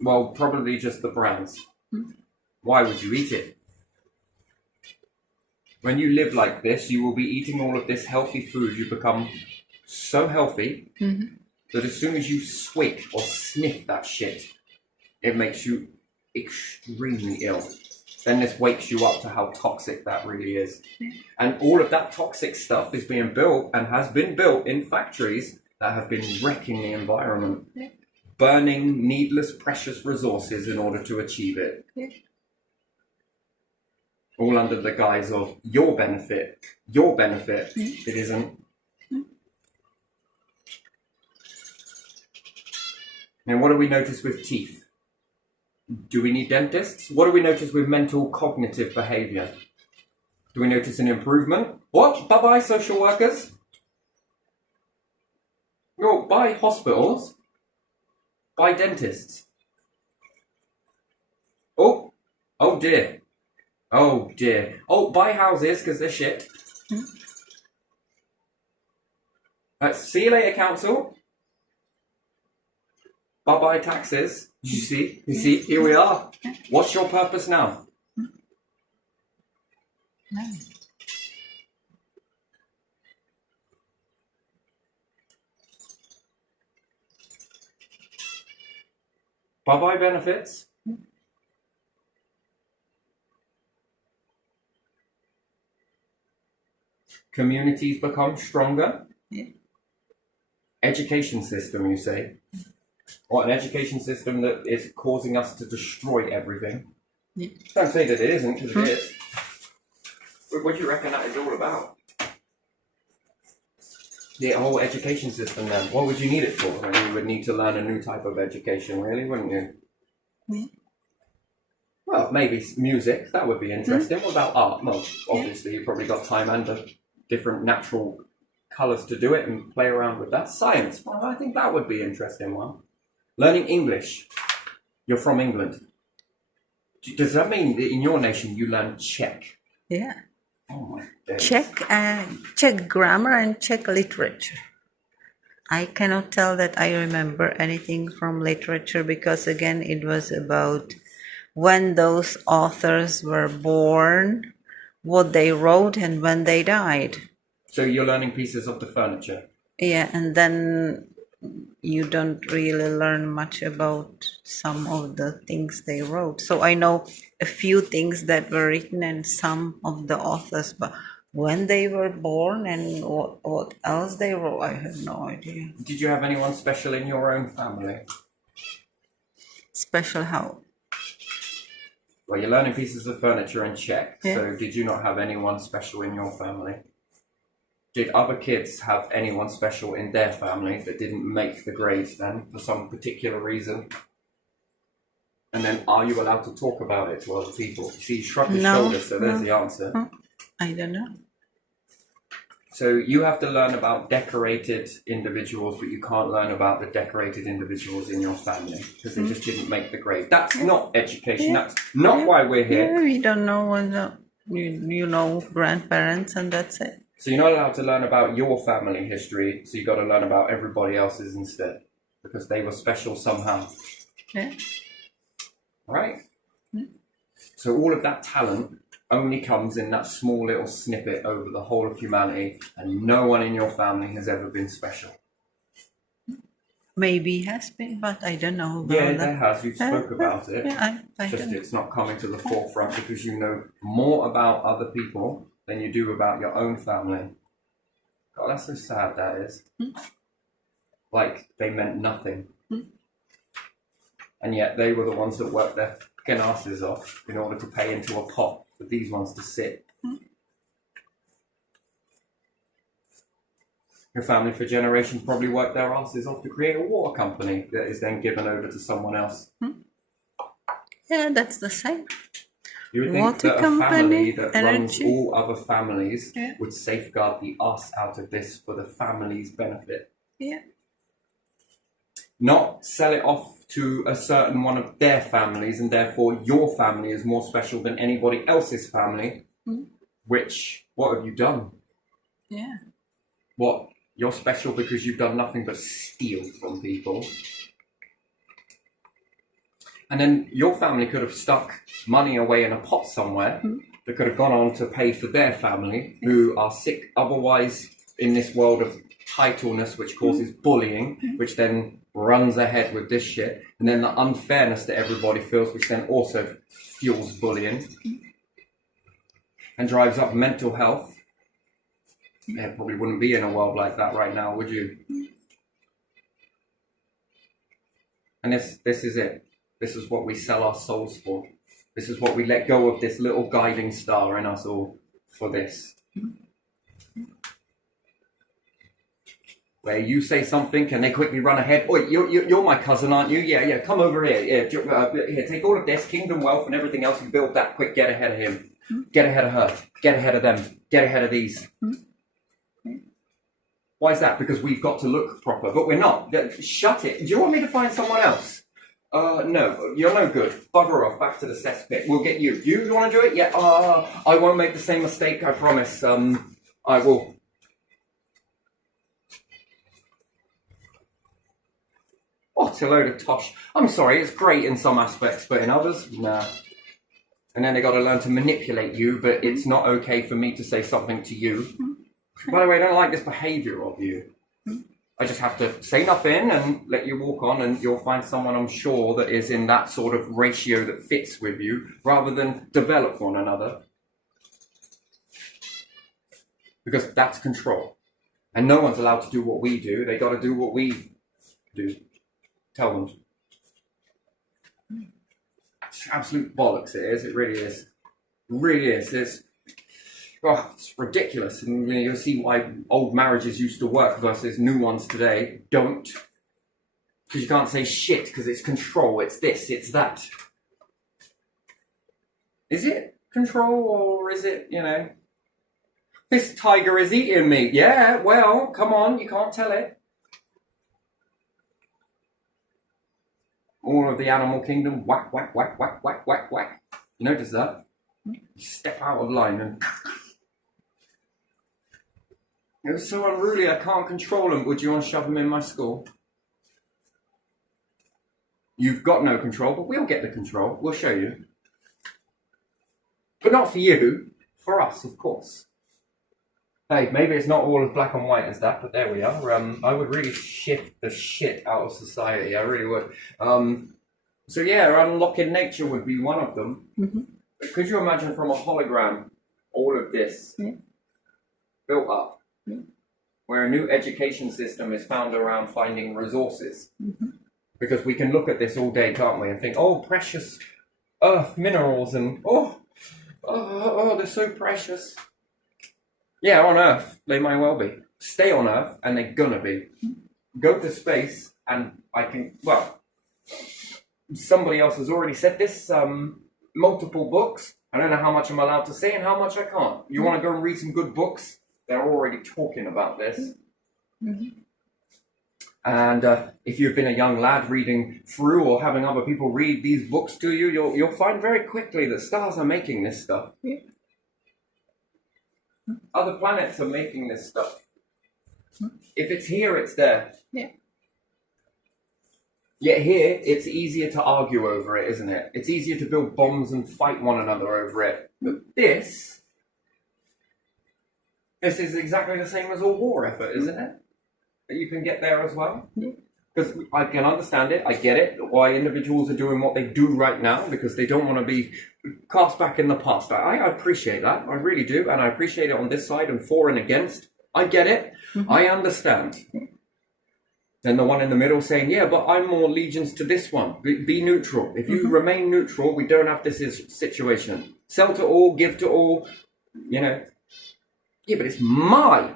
Well, probably just the brands. Why would you eat it? When you live like this, you will be eating all of this healthy food. You become so healthy that as soon as you swig or sniff that shit, it makes you extremely ill. Then this wakes you up to how toxic that really is. And all of that toxic stuff is being built and has been built in factories that have been wrecking the environment, burning needless, precious resources in order to achieve it. All under the guise of your benefit. Your benefit. It isn't. And what do we notice with teeth? Do we need dentists? What do we notice with mental cognitive behavior? Do we notice an improvement? What? Bye-bye social workers? No, bye hospitals. Bye dentists. Oh dear. Oh dear. Oh, buy houses because they're shit. See you later, council. Bye-bye taxes. You see, here we are. What's your purpose now? Bye-bye benefits. Communities become stronger. Education system, you say? What, an education system that is causing us to destroy everything? Don't say that it isn't, because it is. What do you reckon that is all about? The whole education system then, what would you need it for? I mean, you would need to learn a new type of education, really, wouldn't you? Well, maybe music, that would be interesting. What about art? Well, obviously you've probably got time and different natural colours to do it and play around with that. Science, well, I think that would be an interesting one. Learning English. You're from England. Does that mean that in your nation you learn Czech? Yeah. Oh my days. Czech grammar and Czech literature. I cannot tell that I remember anything from literature because again it was about when those authors were born, what they wrote and when they died. So you're learning pieces of the furniture? Yeah, and then you don't really learn much about some of the things they wrote. So I know a few things that were written and some of the authors, but when they were born and what else they wrote, I have no idea. Did you have anyone special in your own family? Special how? Well, you're learning pieces of furniture in Czech, Yeah. so did you not have anyone special in your family? Did other kids have anyone special in their family that didn't make the grades then for some particular reason? And then are you allowed to talk about it to other people? You see, you shrug his shoulders, so there's the answer. I don't know. So you have to learn about decorated individuals, but you can't learn about the decorated individuals in your family because they just didn't make the grade. That's not education. That's not why we're here. Yeah, we don't know what you know grandparents and that's it. So you're not allowed to learn about your family history, so you got to learn about everybody else's instead because they were special somehow. Yeah. Right? So all of that talent only comes in that small little snippet over the whole of humanity, and no one in your family has ever been special. Maybe has been, but I don't know about Yeah, that. there has. You've spoke about it. Yeah, I Just don't know. it's not coming to the forefront because you know more about other people than you do about your own family. God, that's so sad, that is. Like, they meant nothing. And yet they were the ones that worked their fucking asses off in order to pay into a pot for these ones to sit. Your family for generations probably worked their asses off to create a water company that is then given over to someone else. Yeah, that's the same. You would think Water that a company, family that runs energy. all other families Yeah. would safeguard the us out of this for the family's benefit. Yeah. Not sell it off to a certain one of their families and therefore your family is more special than anybody else's family What have you done? Yeah. What? You're special because you've done nothing but steal from people. And then your family could have stuck money away in a pot somewhere that could have gone on to pay for their family who are sick otherwise in this world of titleness, which causes bullying, which then runs ahead with this shit. And then the unfairness that everybody feels, which then also fuels bullying and drives up mental health. Yeah, probably wouldn't be in a world like that right now, would you? And this is it. This is what we sell our souls for. This is what we let go of, this little guiding star in us all for this. Where you say something and they quickly run ahead. Oi, you're my cousin, aren't you? Yeah, come over here. Yeah, here, take all of this, kingdom wealth and everything else and build that quick. Get ahead of him. Get ahead of her. Get ahead of them. Get ahead of these. Why is that? Because we've got to look proper, but we're not. Shut it. Do you want me to find someone else? No, you're no good. Bugger off, back to the cesspit. We'll get you. You want to do it? Yeah, I won't make the same mistake, I promise. I will. What a load of tosh. I'm sorry, it's great in some aspects, but in others, nah. And then they got to learn to manipulate you, but it's not okay for me to say something to you. By the way, I don't like this behaviour of you. I just have to say nothing and let you walk on, and you'll find someone, I'm sure, that is in that sort of ratio that fits with you, rather than develop one another. Because that's control. And no one's allowed to do what we do. They got to do what we do. Tell them. It's absolute bollocks, it is. It really is. It really is. It's ridiculous, and you'll see why old marriages used to work versus new ones today don't. Because you can't say shit, because it's control, it's this, it's that. Is it control, or is it, this tiger is eating me? Yeah, well, come on, you can't tell it. All of the animal kingdom, whack, whack, whack, whack, whack, whack, whack. You notice that? You step out of line and... It was so unruly, I can't control him. Would you want to shove him in my school? You've got no control, but we'll get the control. We'll show you. But not for you. For us, of course. Hey, maybe it's not all as black and white as that, but there we are. I would really shift the shit out of society. I really would. So yeah, unlocking nature would be one of them. But could you imagine from a hologram all of this built up? Where a new education system is found around finding resources. Because we can look at this all day, can't we, and think, oh, precious earth minerals, and oh, they're so precious. Yeah, on Earth, they might well be. Stay on Earth, and they're gonna be. Go to space, and somebody else has already said this, multiple books. I don't know how much I'm allowed to say and how much I can't. You want to go and read some good books? They're already talking about this. And if you've been a young lad reading through or having other people read these books to you, you'll find very quickly that stars are making this stuff. Other planets are making this stuff. If it's here, it's there. Yet here, it's easier to argue over it, isn't it? It's easier to build bombs and fight one another over it. But this is exactly the same as a war effort, isn't it? That you can get there as well. Because I can understand it, I get it, why individuals are doing what they do right now, because they don't want to be cast back in the past. I appreciate that, I really do, and I appreciate it on this side and for and against. I get it, I understand. Then the one in the middle saying, yeah, but I'm more allegiance to this one. Be neutral. If you remain neutral, we don't have this situation. Sell to all, give to all, Yeah, but it's my.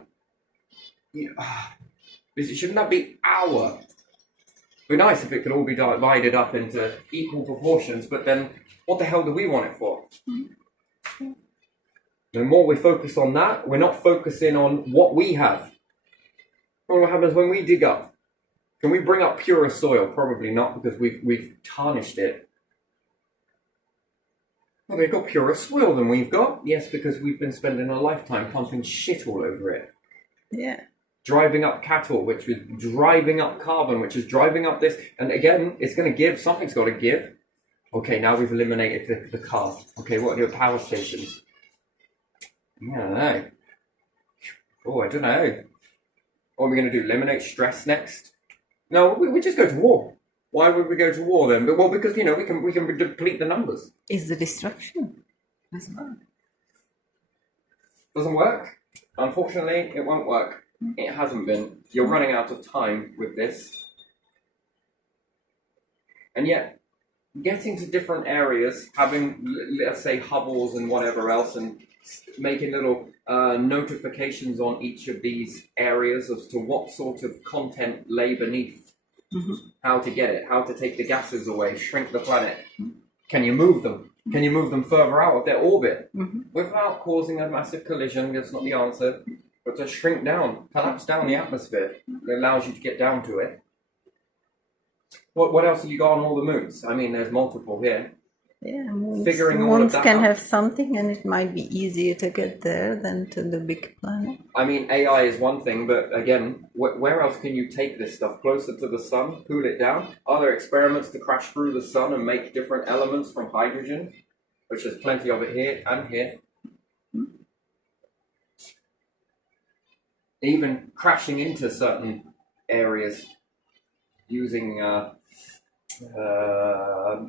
Shouldn't that be our? It'd be nice if it could all be divided up into equal proportions, but then what the hell do we want it for? The more we focus on that, we're not focusing on what we have. What happens when we dig up? Can we bring up purer soil? Probably not, because we've tarnished it. Well, they've got purer soil than we've got. Yes, because we've been spending a lifetime pumping shit all over it. Yeah. Driving up cattle, which is driving up carbon, which is driving up this. And again, it's going to give, something's got to give. Okay, now we've eliminated the cars. Okay, what are your power stations? I don't know. Oh, I don't know. What are we going to do? Eliminate stress next? No, we just go to war. Why would we go to war then? Well, because, we can deplete the numbers. Is the destruction as well? Doesn't work. Unfortunately, it won't work. It hasn't been. You're running out of time with this. And yet, getting to different areas, having, let's say, Hubbles and whatever else, and making little notifications on each of these areas as to what sort of content lay beneath, how to get it, how to take the gases away, shrink the planet. Can you move them? Can you move them further out of their orbit without causing a massive collision? That's not the answer. But to shrink down, collapse down the atmosphere, it allows you to get down to it. What else have you got on all the moons? I mean, there's multiple here. Yeah, moons, Figuring all of moons that can out. have something, and it might be easier to get there than to the big planet. I mean, AI is one thing, but again, where else can you take this stuff? Closer to the sun, cool it down? Are there experiments to crash through the sun and make different elements from hydrogen? Which there's plenty of it here and here. Even crashing into certain areas using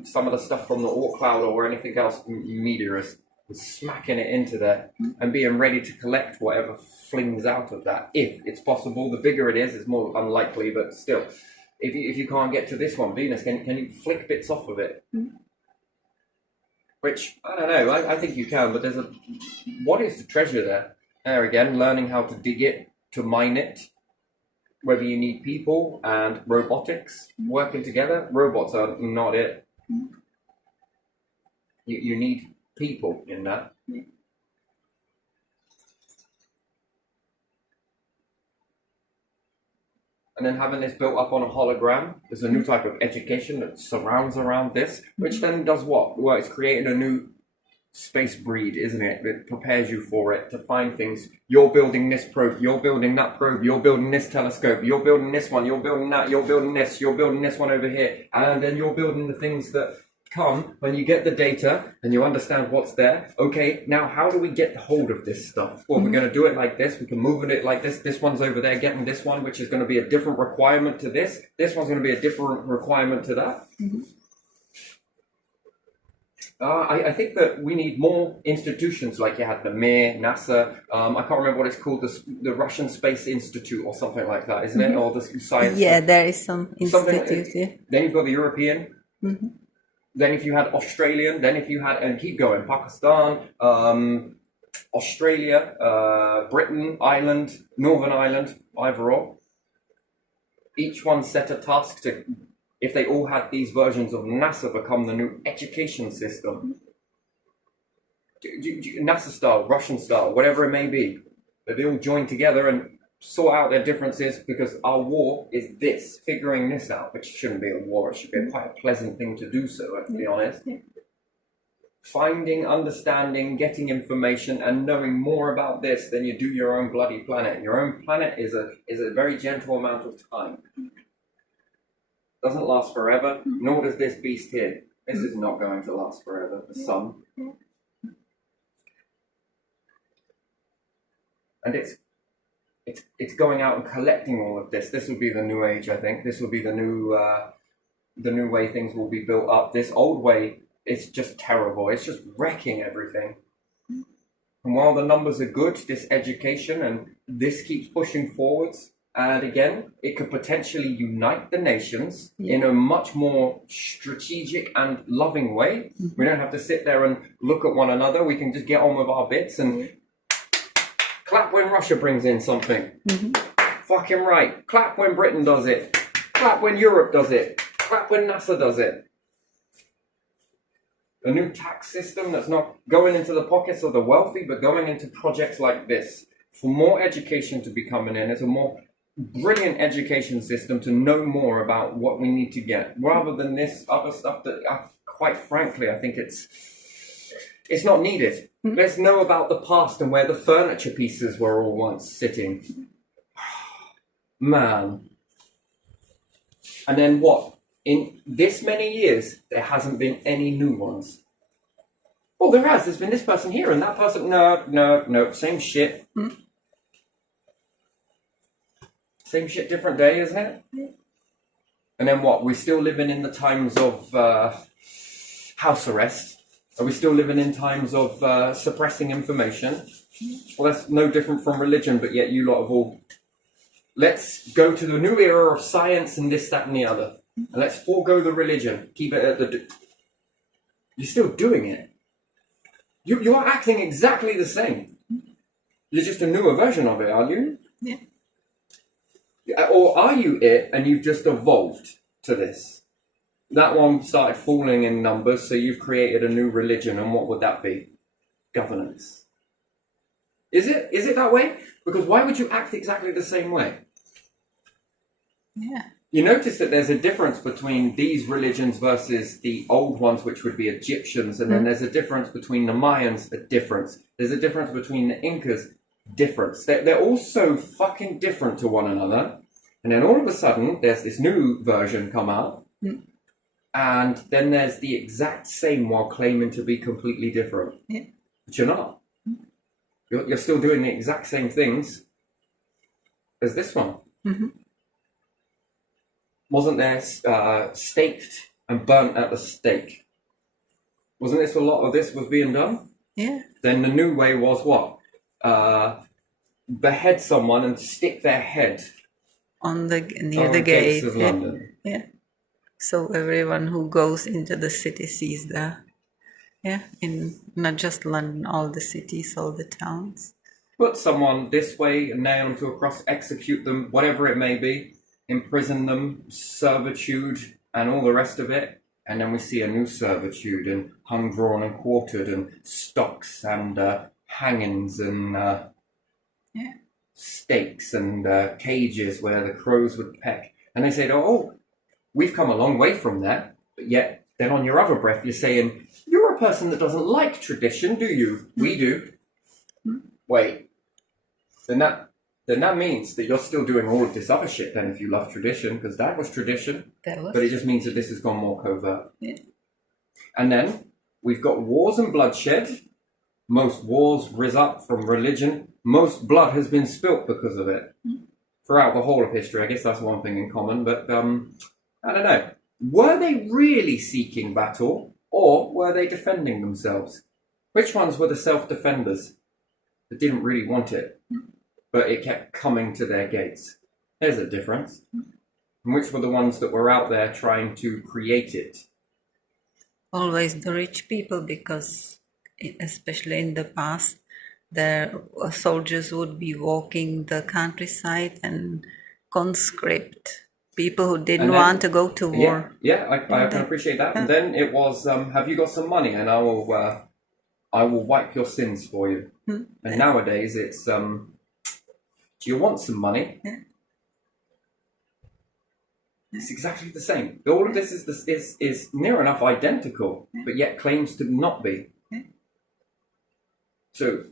some of the stuff from the Oort cloud or anything else, meteors, and smacking it into there and being ready to collect whatever flings out of that, if it's possible. The bigger it is, it's more unlikely, but still, if you can't get to this one, Venus, can you flick bits off of it? Which, I don't know, I think you can, but what is the treasure there? There again, learning how to dig it, to mine it, whether you need people and robotics working together. Robots are not it. You need people in that. And then having this built up on a hologram, there's a new type of education that surrounds around this, which then does what? Well, it's creating a new space breed, isn't it? It prepares you for it, to find things. You're building this probe, you're building that probe, you're building this telescope, you're building this one, you're building that, you're building this one over here, and then you're building the things that come when you get the data and you understand what's there. Okay, now how do we get hold of this stuff? Well, we're going to do it like this, we can move it like this. This one's over there getting this one, which is going to be a different requirement to this. This one's going to be a different requirement to that. I think that we need more institutions like you had the Mir, NASA. I can't remember what it's called, the Russian Space Institute or something like that, isn't it? Or the science. Yeah, there is some institute. Yeah. Then you've got the European. Then if you had Australian, then if you had, and keep going, Pakistan, Australia, Britain, Ireland, Northern Ireland, either or. Each one set a task to, if they all had these versions of NASA become the new education system, NASA style, Russian style, whatever it may be, that they all join together and sort out their differences, because our war is this, figuring this out, which shouldn't be a war, it should be quite a pleasant thing to do so, to be honest. Finding, understanding, getting information, and knowing more about this than you do your own bloody planet. Your own planet is a very gentle amount of time. Doesn't last forever, nor does this beast here. This is not going to last forever, the sun. And it's going out and collecting all of this. This will be the new age, I think. This will be the new way things will be built up. This old way is just terrible. It's just wrecking everything. And while the numbers are good, this education and this keeps pushing forwards. And again, it could potentially unite the nations in a much more strategic and loving way. We don't have to sit there and look at one another. We can just get on with our bits and clap when Russia brings in something. Fucking right. Clap when Britain does it. Clap when Europe does it. Clap when NASA does it. A new tax system that's not going into the pockets of the wealthy, but going into projects like this. For more education to be coming in. It's a more brilliant education system to know more about what we need to get, rather than this other stuff that, quite frankly, I think it's It's not needed. Let's know about the past and where the furniture pieces were all once sitting. Man. And then what? In this many years, there hasn't been any new ones. Oh, there has. There's been this person here and that person. No. Same shit. Same shit, different day, isn't it? And then what? We're still living in the times of house arrest. Are we still living in times of suppressing information? Well, that's no different from religion, but yet you lot have all... Let's go to the new era of science and this, that, and the other. And let's forego the religion. Keep it at the... You're still doing it. You are acting exactly the same. You're just a newer version of it, are you? Yeah. Or are you it and you've just evolved to this? That one started falling in numbers, so you've created a new religion, and what would that be? Governance. Is it that way? Because why would you act exactly the same way? Yeah. You notice that there's a difference between these religions versus the old ones, which would be Egyptians, and then there's a difference between the Mayans, a difference. There's a difference between the Incas, difference. They're all so fucking different to one another, and then all of a sudden there's this new version come out, and then there's the exact same while claiming to be completely different. Yeah. But you're not. You're still doing the exact same things as this one. Wasn't there staked and burnt at the stake? Wasn't this a lot of this was being done? Yeah. Then the new way was what? Behead someone and stick their head Near on the gates gate. of London. Yeah. So everyone who goes into the city sees that. Yeah. In not just London, all the cities, all the towns. Put someone this way, nail them to a cross, execute them, whatever it may be, imprison them, servitude, and all the rest of it. And then we see a new servitude, and hung, drawn, and quartered, and stocks, and hangings, and stakes, and cages where the crows would peck. And they said, oh, we've come a long way from that. But yet, then on your other breath, you're saying, you're a person that doesn't like tradition, do you? We do. Wait. Then that means that you're still doing all of this other shit then if you love tradition, because that was tradition. But it just means that this has gone more covert. Yeah. And then we've got wars and bloodshed. Most wars rise up from religion. Most blood has been spilt because of it. Throughout the whole of history. I guess that's one thing in common, but I don't know. Were they really seeking battle, or were they defending themselves? Which ones were the self-defenders that didn't really want it, but it kept coming to their gates? There's a difference. And which were the ones that were out there trying to create it? Always the rich people, because especially in the past, the soldiers would be walking the countryside and conscript people who didn't want to go to war. Yeah, I can appreciate that. And then it was, have you got some money, and I will wipe your sins for you. And nowadays it's, do you want some money? It's exactly the same. All of this is near enough identical, but yet claims to not be. So,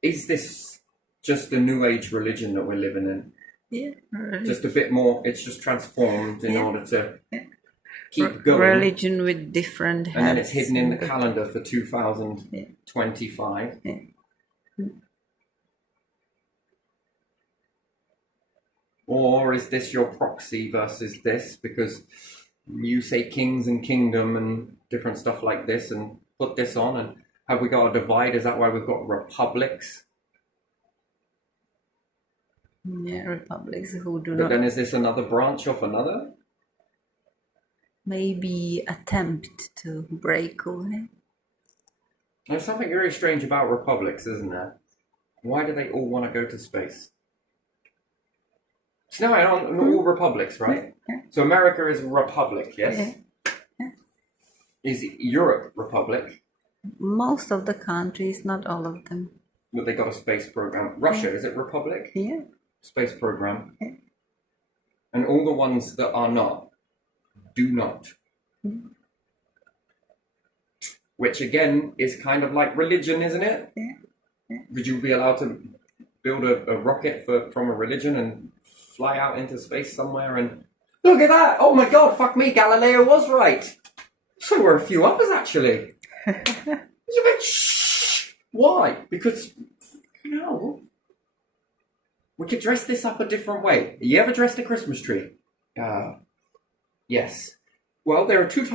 is this just a new age religion that we're living in? Yeah, just a bit more. It's just transformed in order to keep going. Religion with different hats. And then it's hidden in the calendar for 2025. Yeah. Or is this your proxy versus this? Because you say kings and kingdom and different stuff like this, and put this on, and have we got a divide? Is that why we've got republics? Yeah, republics who do but not... then is this another branch of another? Maybe attempt to break away. There's something very strange about republics, isn't there? Why do they all want to go to space? So now I don't all republics, right? Yeah. So America is a republic, yes? Yeah. Is Europe republic? Most of the countries, not all of them. But they got a space program. Russia, is it republic? Yeah. Space program. Yeah. And all the ones that are not, do not. which again is kind of like religion, isn't it? Yeah. Would you be allowed to build a rocket from a religion and fly out into space somewhere and look at that? Oh my God, fuck me, Galileo was right. So were a few others actually. It's a bit shh. Why? Because, you know, we could dress this up a different way. You ever dressed a Christmas tree? Yes. Well, there are two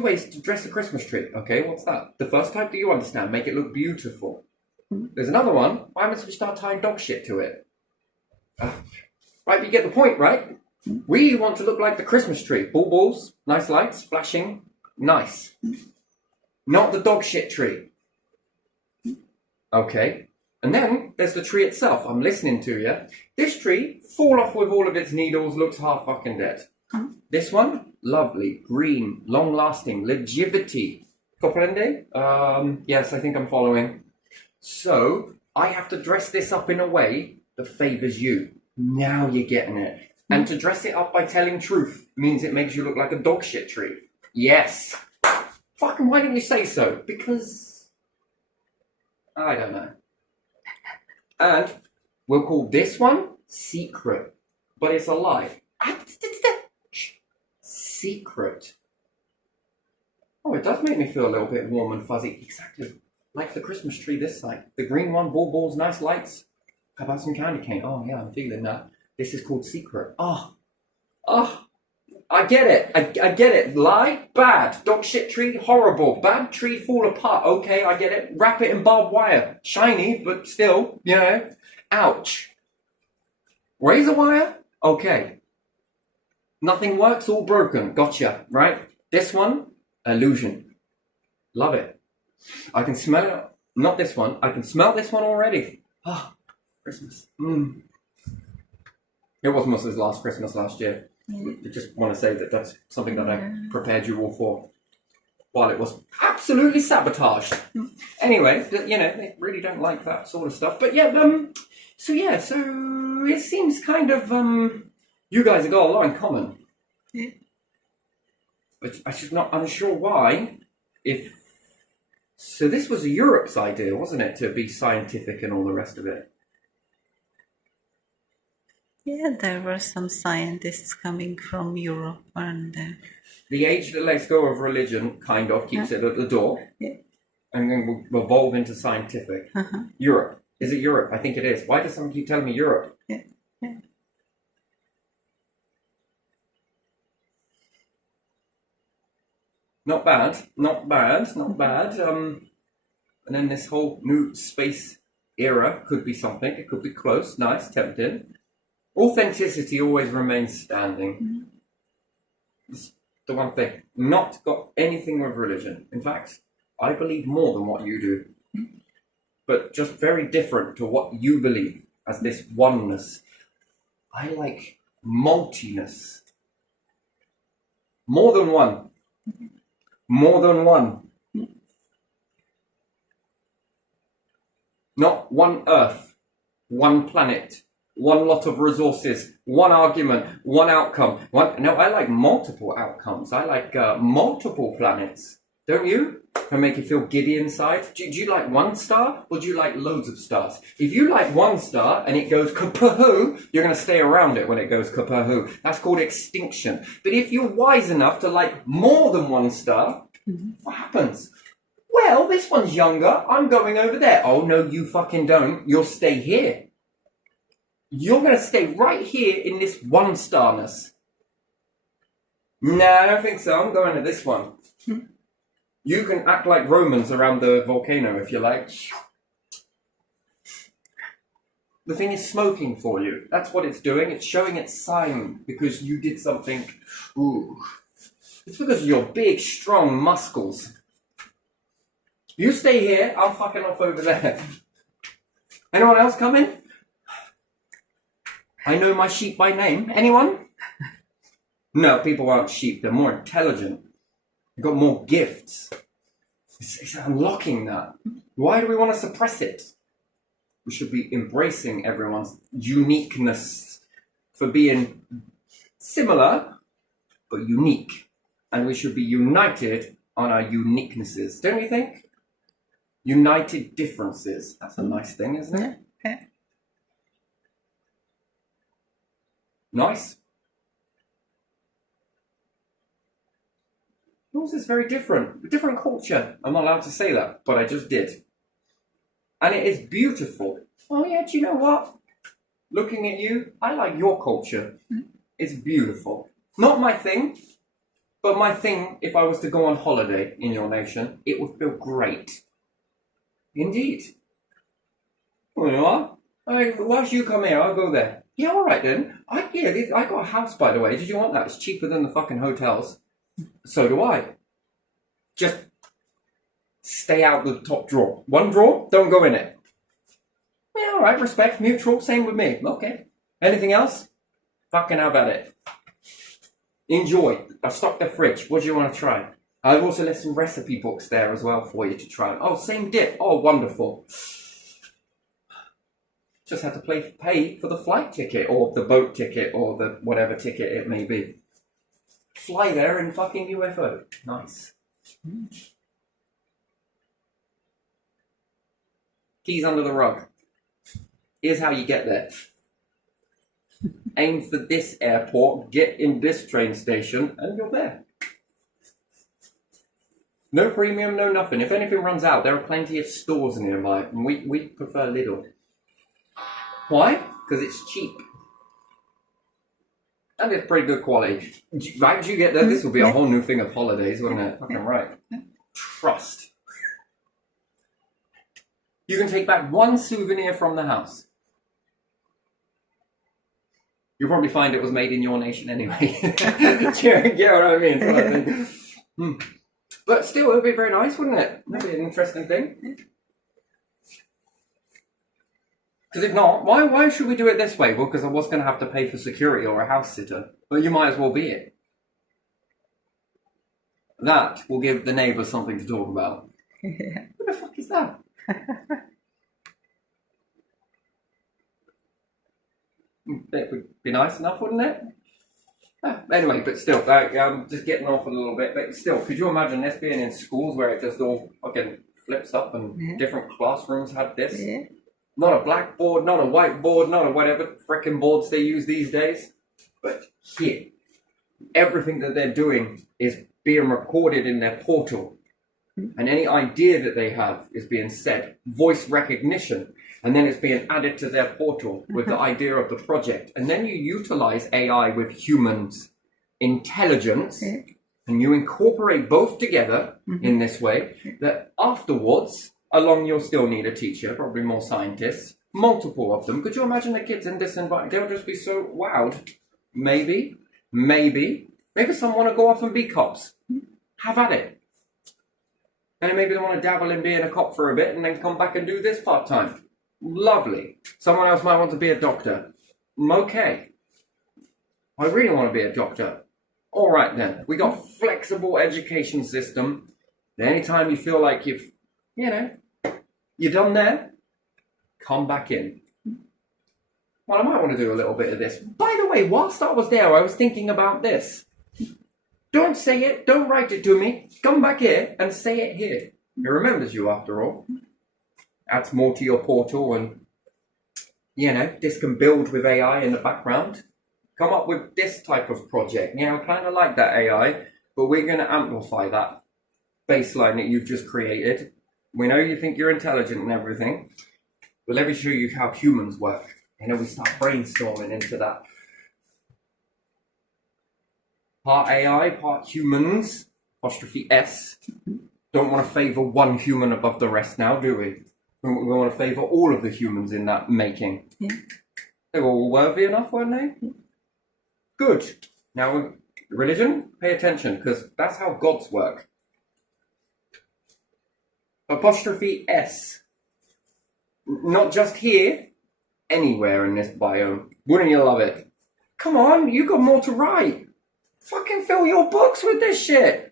ways to dress a Christmas tree. Okay, what's that? The first type, do you understand? Make it look beautiful. There's another one. Why haven't we start tying dog shit to it? Right, you get the point, right? We want to look like the Christmas tree. Balls, nice lights, flashing, nice. Not the dog shit tree. Okay. And then there's the tree itself. I'm listening to you. This tree, fall off with all of its needles, looks half fucking dead. This one, lovely, green, long-lasting, longevity. Comprende? Yes, I think I'm following. So, I have to dress this up in a way that favours you. Now you're getting it. And to dress it up by telling truth means it makes you look like a dog shit tree. Yes. Fucking why didn't you say so? Because I don't know. And we'll call this one secret. But it's a lie. Secret. Oh, it does make me feel a little bit warm and fuzzy. Exactly. Like the Christmas tree this side. The green one, balls, nice lights. How about some candy cane? Oh, yeah, I'm feeling that. This is called secret. Oh, I get it. I get it. Lie, bad. Dog shit tree, horrible. Bad tree, fall apart. Okay, I get it. Wrap it in barbed wire. Shiny, but still, you know. Ouch. Razor wire? Okay. Nothing works, all broken. Gotcha, right? This one, illusion. Love it. I can smell it. Not this one. I can smell this one already. Ah, Christmas. It was Mus's last Christmas last year. I just want to say that that's something that I prepared you all for while it was absolutely sabotaged. Anyway, you know, they really don't like that sort of stuff. But yeah, so it seems kind of, you guys have got a lot in common. Yeah. But I'm just not unsure why. So this was Europe's idea, wasn't it, to be scientific and all the rest of it? Yeah, there were some scientists coming from Europe and... The age that lets go of religion kind of keeps it at the door. Yeah. And then we'll evolve into scientific. Europe. Is it Europe? I think it is. Why does someone keep telling me Europe? Yeah. Not bad. And then this whole new space era could be something. It could be close, nice, tempting. Authenticity always remains standing. It's the one thing. Not got anything with religion. In fact, I believe more than what you do. But just very different to what you believe as this oneness. I like multiness. More than one. More than one. Not one Earth, one planet, one lot of resources, one argument, one outcome. No, I like multiple outcomes. I like multiple planets. Don't you? Can make you feel giddy inside. Do you like one star or do you like loads of stars? If you like one star and it goes kapahoo, you're going to stay around it when it goes kapahoo. That's called extinction. But if you're wise enough to like more than one star, what happens? Well, this one's younger. I'm going over there. Oh, no, you fucking don't. You'll stay here. You're going to stay right here in this one starness. No, I don't think so. I'm going to this one. You can act like Romans around the volcano if you like. The thing is smoking for you. That's what it's doing. It's showing its sign because you did something. Ooh. It's because of your big, strong muscles. You stay here. I'm fucking off over there. Anyone else coming? I know my sheep by name. Anyone? No, people aren't sheep. They're more intelligent. They've got more gifts. It's unlocking that. Why do we want to suppress it? We should be embracing everyone's uniqueness for being similar, but unique. And we should be united on our uniquenesses, don't you think? United differences. That's a nice thing, isn't it? Yeah. Nice. Yours is very different. A different culture. I'm not allowed to say that, but I just did. And it is beautiful. Oh yeah, do you know what? Looking at you, I like your culture. It's beautiful. Not my thing, but my thing, if I was to go on holiday in your nation, it would feel great. Indeed. Well, you know what? Whilst you come here, I'll go there. Yeah, all right then. I got a house, by the way. Did you want that? It's cheaper than the fucking hotels. So do I. Just stay out the top drawer. One drawer, don't go in it. Yeah, all right, respect, mutual, same with me. Okay. Anything else? Fucking have at it. Enjoy. I've stocked the fridge. What do you want to try? I've also left some recipe books there as well for you to try. Oh, same dip. Oh, wonderful. Just had to pay for the flight ticket or the boat ticket or the whatever ticket it may be. Fly there in fucking UFO. Nice. Keys under the rug. Here's how you get there. Aim for this airport, get in this train station, and you're there. No premium, no nothing. If anything runs out, there are plenty of stores nearby, and we prefer Lidl. Why? Because it's cheap. And it's pretty good quality. Right, you get there? This will be a whole new thing of holidays, wouldn't it? Fucking right. Trust. You can take back one souvenir from the house. You'll probably find it was made in your nation anyway. Do you get what I mean? But still, it would be very nice, wouldn't it? That'd be an interesting thing. Because if not, why should we do it this way? Well, because I was going to have to pay for security or a house sitter. But you might as well be it. That will give the neighbours something to talk about. What the fuck is that? It would be nice enough, wouldn't it? Anyway, but still, I'm just getting off a little bit. But still, could you imagine this being in schools where it just all fucking flips up and different classrooms had this? Yeah. Not a blackboard, not a whiteboard, not a whatever frickin' boards they use these days. But here, everything that they're doing is being recorded in their portal. And any idea that they have is being said. Voice recognition. And then it's being added to their portal with the idea of the project. And then you utilize AI with humans' intelligence. And you incorporate both together in this way that afterwards, along you'll still need a teacher, probably more scientists, multiple of them. Could you imagine the kids in this environment? They'll just be so wowed. Maybe some want to go off and be cops. Have at it. And maybe they want to dabble in being a cop for a bit and then come back and do this part-time. Lovely. Someone else might want to be a doctor. Okay. I really want to be a doctor. All right then. We got flexible education system. Anytime you feel like you're done there, come back in. Well, I might want to do a little bit of this. By the way, whilst I was there, I was thinking about this. Don't say it. Don't write it to me. Come back here and say it here. It remembers you after all. Adds more to your portal and, this can build with AI in the background. Come up with this type of project. I kind of like that AI, but we're going to amplify that baseline that you've just created. We know you think you're intelligent and everything, but let me show you how humans work. We start brainstorming into that. Part AI, part humans, apostrophe S. Don't want to favour one human above the rest now, do we? We want to favour all of the humans in that making. Yeah. They were all worthy enough, weren't they? Yeah. Good. Now, religion, pay attention, because that's how gods work. Apostrophe S. Not just here, anywhere in this biome. Wouldn't you love it? Come on, you got more to write. Fucking fill your books with this shit.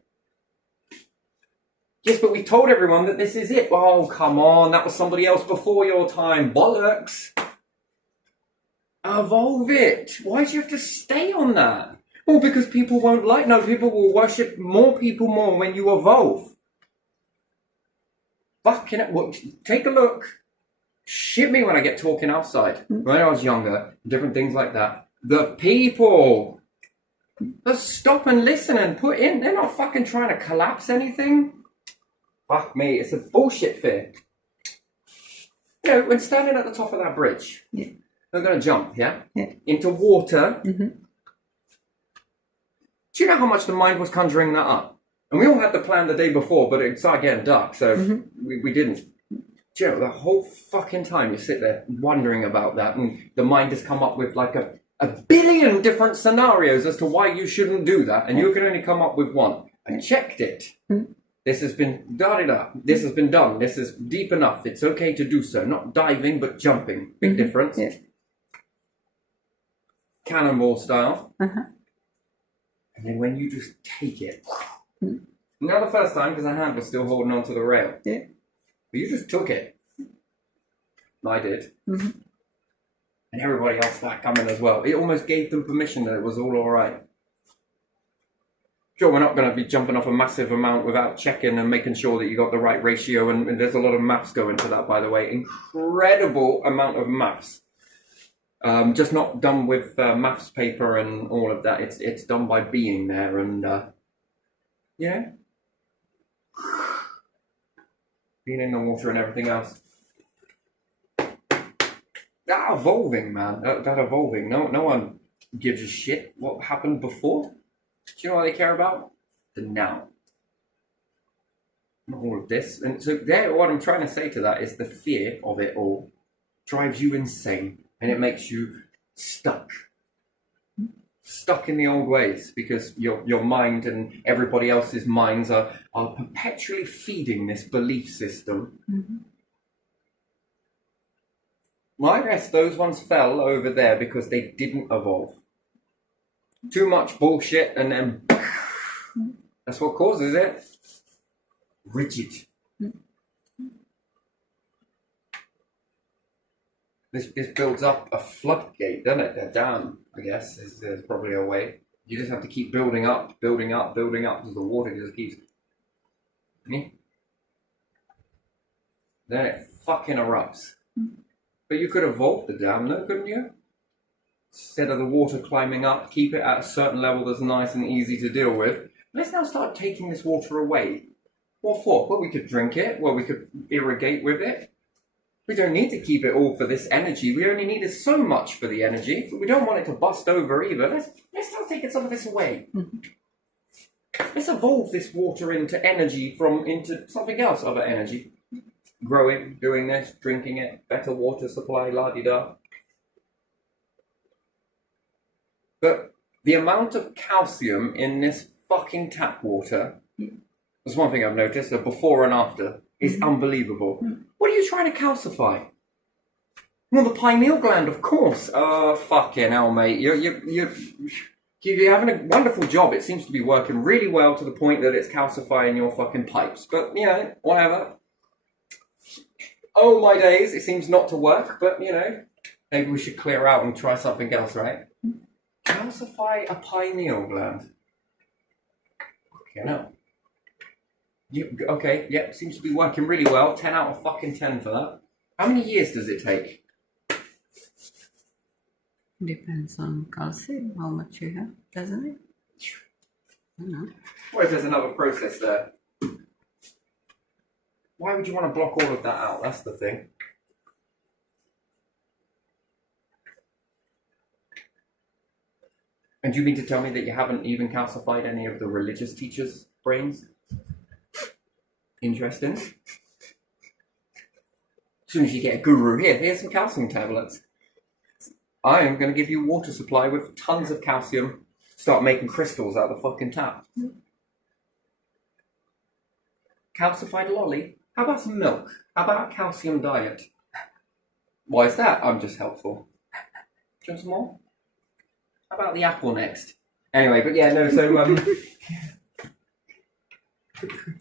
Yes, but we told everyone that this is it. Oh, come on, that was somebody else before your time. Bollocks. Evolve it. Why do you have to stay on that? Well, because people won't like. No, people will worship more people more when you evolve. Fucking it. Well, take a look. Shit me when I get talking outside. When I was younger, different things like that. The people. Just stop and listen and put in. They're not fucking trying to collapse anything. Fuck me. It's a bullshit fear. You know, when standing at the top of that bridge, they're going to jump, into water. Do you know how much the mind was conjuring that up? And we all had the plan the day before, but it started getting dark, so we didn't. Do you know, the whole fucking time you sit there wondering about that, and the mind has come up with like a billion different scenarios as to why you shouldn't do that, and you can only come up with one. I checked it. This has been da-da-da. This has been done. This is deep enough. It's okay to do so. Not diving, but jumping. Big difference. Yeah. Cannonball style. And then when you just take it. Not the first time, because the hand was still holding onto the rail. Yeah. But you just took it. I did. And everybody else started coming as well. It almost gave them permission that it was all right. Sure, we're not going to be jumping off a massive amount without checking and making sure that you got the right ratio, and there's a lot of maths go into that, by the way. Incredible amount of maths. Just not done with maths paper and all of that. It's done by being there, and being in the water and everything else. That evolving, man. That evolving. No one gives a shit what happened before. Do you know what they care about? The now. Not all of this. And so there, what I'm trying to say to that is the fear of it all drives you insane, and it makes you stuck in the old ways, because your mind and everybody else's minds are perpetually feeding this belief system. Well, I guess those ones fell over there because they didn't evolve. Too much bullshit, and then that's what causes it. Rigid. This builds up a floodgate, doesn't it? A dam, I guess, is probably a way. You just have to keep building up, because the water just keeps. Then it fucking erupts. But you could evolve the dam, though, couldn't you? Instead of the water climbing up, keep it at a certain level that's nice and easy to deal with. Let's now start taking this water away. What for? Well, we could drink it. Well, we could irrigate with it. We don't need to keep it all for this energy. We only needed so much for the energy. But we don't want it to bust over either. Let's start taking some of this away. Let's evolve this water into energy into something else, other energy. Growing, doing this, drinking it, better water supply, la-di-da. But the amount of calcium in this fucking tap water, that's one thing I've noticed, the before and after, is unbelievable. What are you trying to calcify? Well, the pineal gland, of course. Oh, fucking hell, mate. You're having a wonderful job. It seems to be working really well to the point that it's calcifying your fucking pipes. But, whatever. Oh, my days, it seems not to work. But, maybe we should clear out and try something else, right? Calcify a pineal gland. Okay, no. Okay, yeah, seems to be working really well. 10 out of fucking 10 for that. How many years does it take? Depends on calcium, how much you have, doesn't it? I don't know. What if there's another process there? Why would you want to block all of that out? That's the thing. And do you mean to tell me that you haven't even calcified any of the religious teachers' brains? Interesting. As soon as you get a guru, here's some calcium tablets. I am going to give you water supply with tons of calcium. Start making crystals out of the fucking tap. Calcified lolly? How about some milk? How about a calcium diet? Why is that? I'm just helpful. Do you want some more? How about the apple next? Anyway, but yeah, no, so,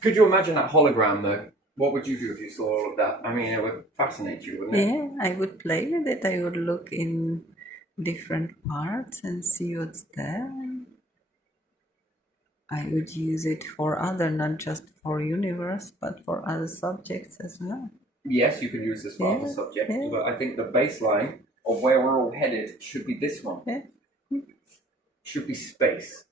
could you imagine that hologram, though? What would you do if you saw all of that? I mean, it would fascinate you, wouldn't it? Yeah, I would play with it. I would look in different parts and see what's there. I would use it for other, not just for universe, but for other subjects as well. Yes, you can use this for other Yeah, subjects, yeah. but I think the baseline of where we're all headed should be this one. Yeah. Should be space.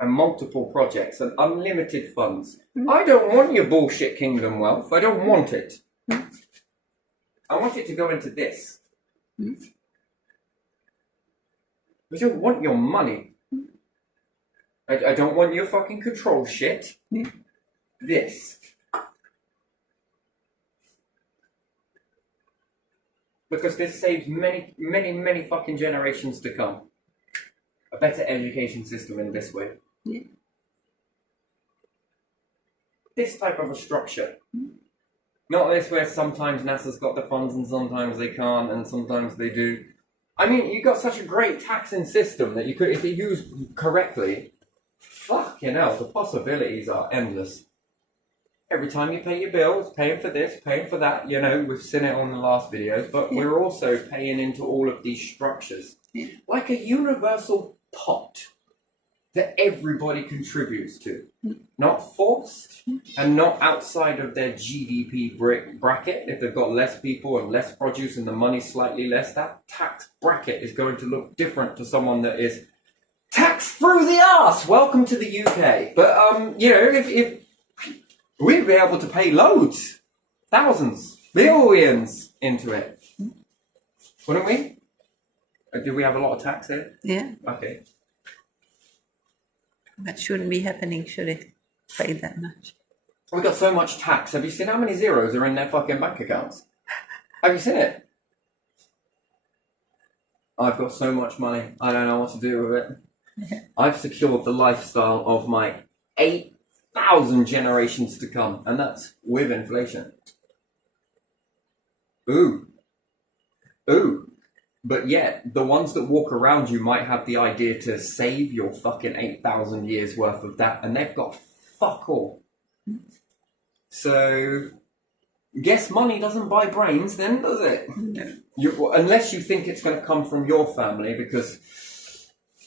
And multiple projects and unlimited funds. I don't want your bullshit kingdom wealth. I don't want it. I want it to go into this. I don't want your money. I don't want your fucking control shit. This. Because this saves many, many, many fucking generations to come. A better education system in this way. Yeah. This type of a structure. Not this where sometimes NASA's got the funds and sometimes they can't and sometimes they do. I mean, you've got such a great taxing system that you could, if you use correctly, fucking hell, the possibilities are endless. Every time you pay your bills, paying for this, paying for that, you know, we've seen it on the last videos, but we're also paying into all of these structures. Like a universal pot that everybody contributes to. Not forced and not outside of their GDP bracket. If they've got less people and less produce and the money's slightly less, that tax bracket is going to look different to someone that is taxed through the arse. Welcome to the UK. But, you know, if we'd be able to pay loads, thousands, billions into it. Wouldn't we? Do we have a lot of tax here? Yeah. Okay. That shouldn't be happening, should it? Pay that much. We've got so much tax. Have you seen how many zeros are in their fucking bank accounts? Have you seen it? I've got so much money. I don't know what to do with it. I've secured the lifestyle of my 8,000 generations to come. And that's with inflation. Ooh. Ooh. But yet, the ones that walk around you might have the idea to save your fucking 8,000 years worth of that, and they've got fuck all. So, guess money doesn't buy brains then, does it? No. Unless you think it's going to come from your family, because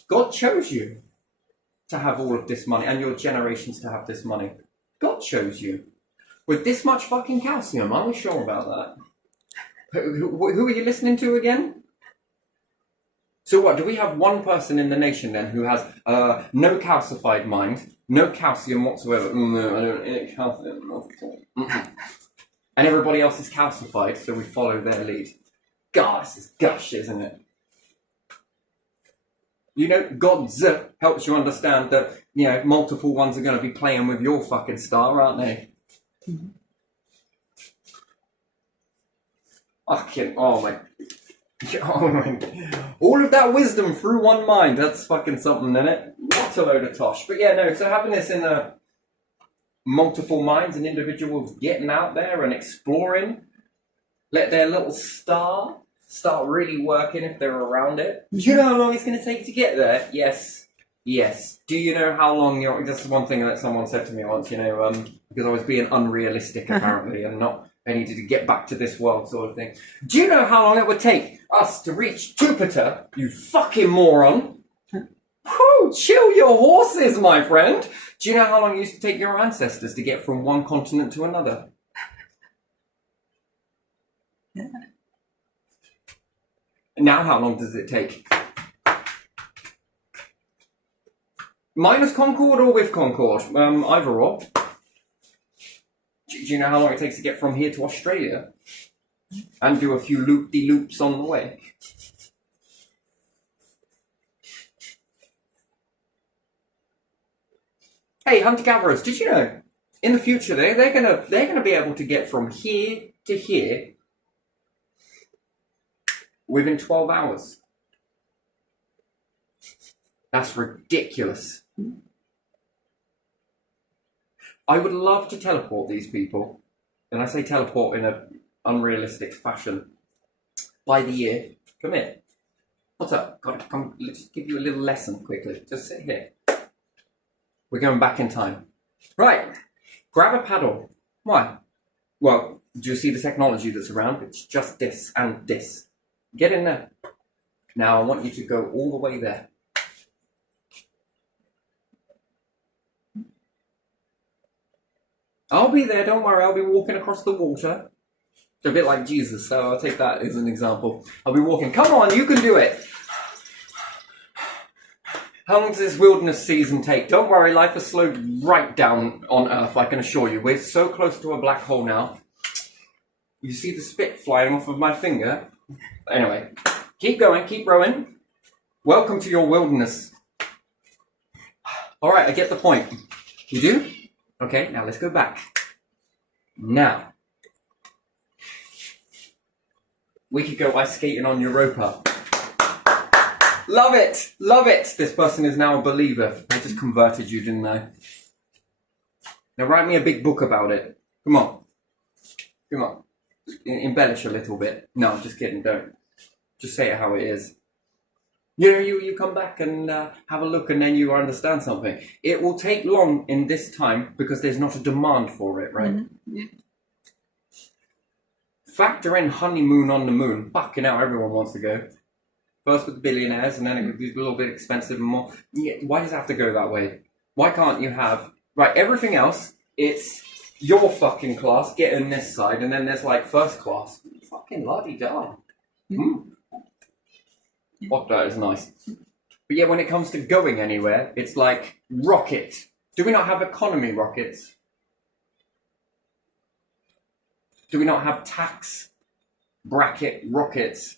God chose you to have all of this money, and your generations to have this money. God chose you. With this much fucking calcium, are we sure about that? Who are you listening to again? So what, do we have one person in the nation then who has no calcified mind, no calcium whatsoever? I don't eat calcium. And everybody else is calcified, so we follow their lead. God, this is gush, isn't it? You know, God's helps you understand that, you know, multiple ones are going to be playing with your fucking star, aren't they? Fucking, oh my... Oh my God. All of that wisdom through one mind, that's fucking something, isn't it? What a load of tosh. But yeah, no, so having this in multiple minds and individuals getting out there and exploring, let their little star start really working if they're around it. Do you know how long it's going to take to get there? Yes. Yes. Do you know how long this is one thing that someone said to me once, you know, because I was being unrealistic apparently and not... I needed to get back to this world sort of thing. Do you know how long it would take us to reach Jupiter, you fucking moron? Whew, chill your horses, my friend. Do you know how long it used to take your ancestors to get from one continent to another? Yeah. Now how long does it take? Minus Concorde or with Concorde? Either or. Do you know how long it takes to get from here to Australia? And do a few loop-de-loops on the way? Hey, hunter-gatherers, did you know? In the future, they're gonna be able to get from here to here within 12 hours. That's ridiculous. I would love to teleport these people, and I say teleport in an unrealistic fashion, by the year. Come here. What's up? Come, let's just give you a little lesson quickly. Just sit here. We're going back in time. Right. Grab a paddle. Why? Well, do you see the technology that's around? It's just this and this. Get in there. Now I want you to go all the way there. I'll be there, don't worry, I'll be walking across the water. A bit like Jesus, so I'll take that as an example. I'll be walking, come on, you can do it! How long does this wilderness season take? Don't worry, life has slowed right down on Earth, I can assure you. We're so close to a black hole now. You see the spit flying off of my finger? Anyway, keep going, keep rowing. Welcome to your wilderness. Alright, I get the point. You do? Okay, now let's go back. Now. We could go ice skating on Europa. Love it! Love it! This person is now a believer. I just converted you, didn't I? Now write me a big book about it. Come on. Come on. Embellish a little bit. No, I'm just kidding, don't. Just say it how it is. You know, you come back and have a look and then you understand something. It will take long in this time because there's not a demand for it, right? Mm-hmm. Yeah. Factor in honeymoon on the moon. Fucking hell, everyone wants to go. First with billionaires and then it would be a little bit expensive and more. Yeah, why does it have to go that way? Why can't you have... Right, everything else, it's your fucking class getting this side and then there's like first class. Fucking la-di-da. Fuck, that is nice. But yeah, when it comes to going anywhere, it's like rocket. Do we not have economy rockets? Do we not have tax bracket rockets?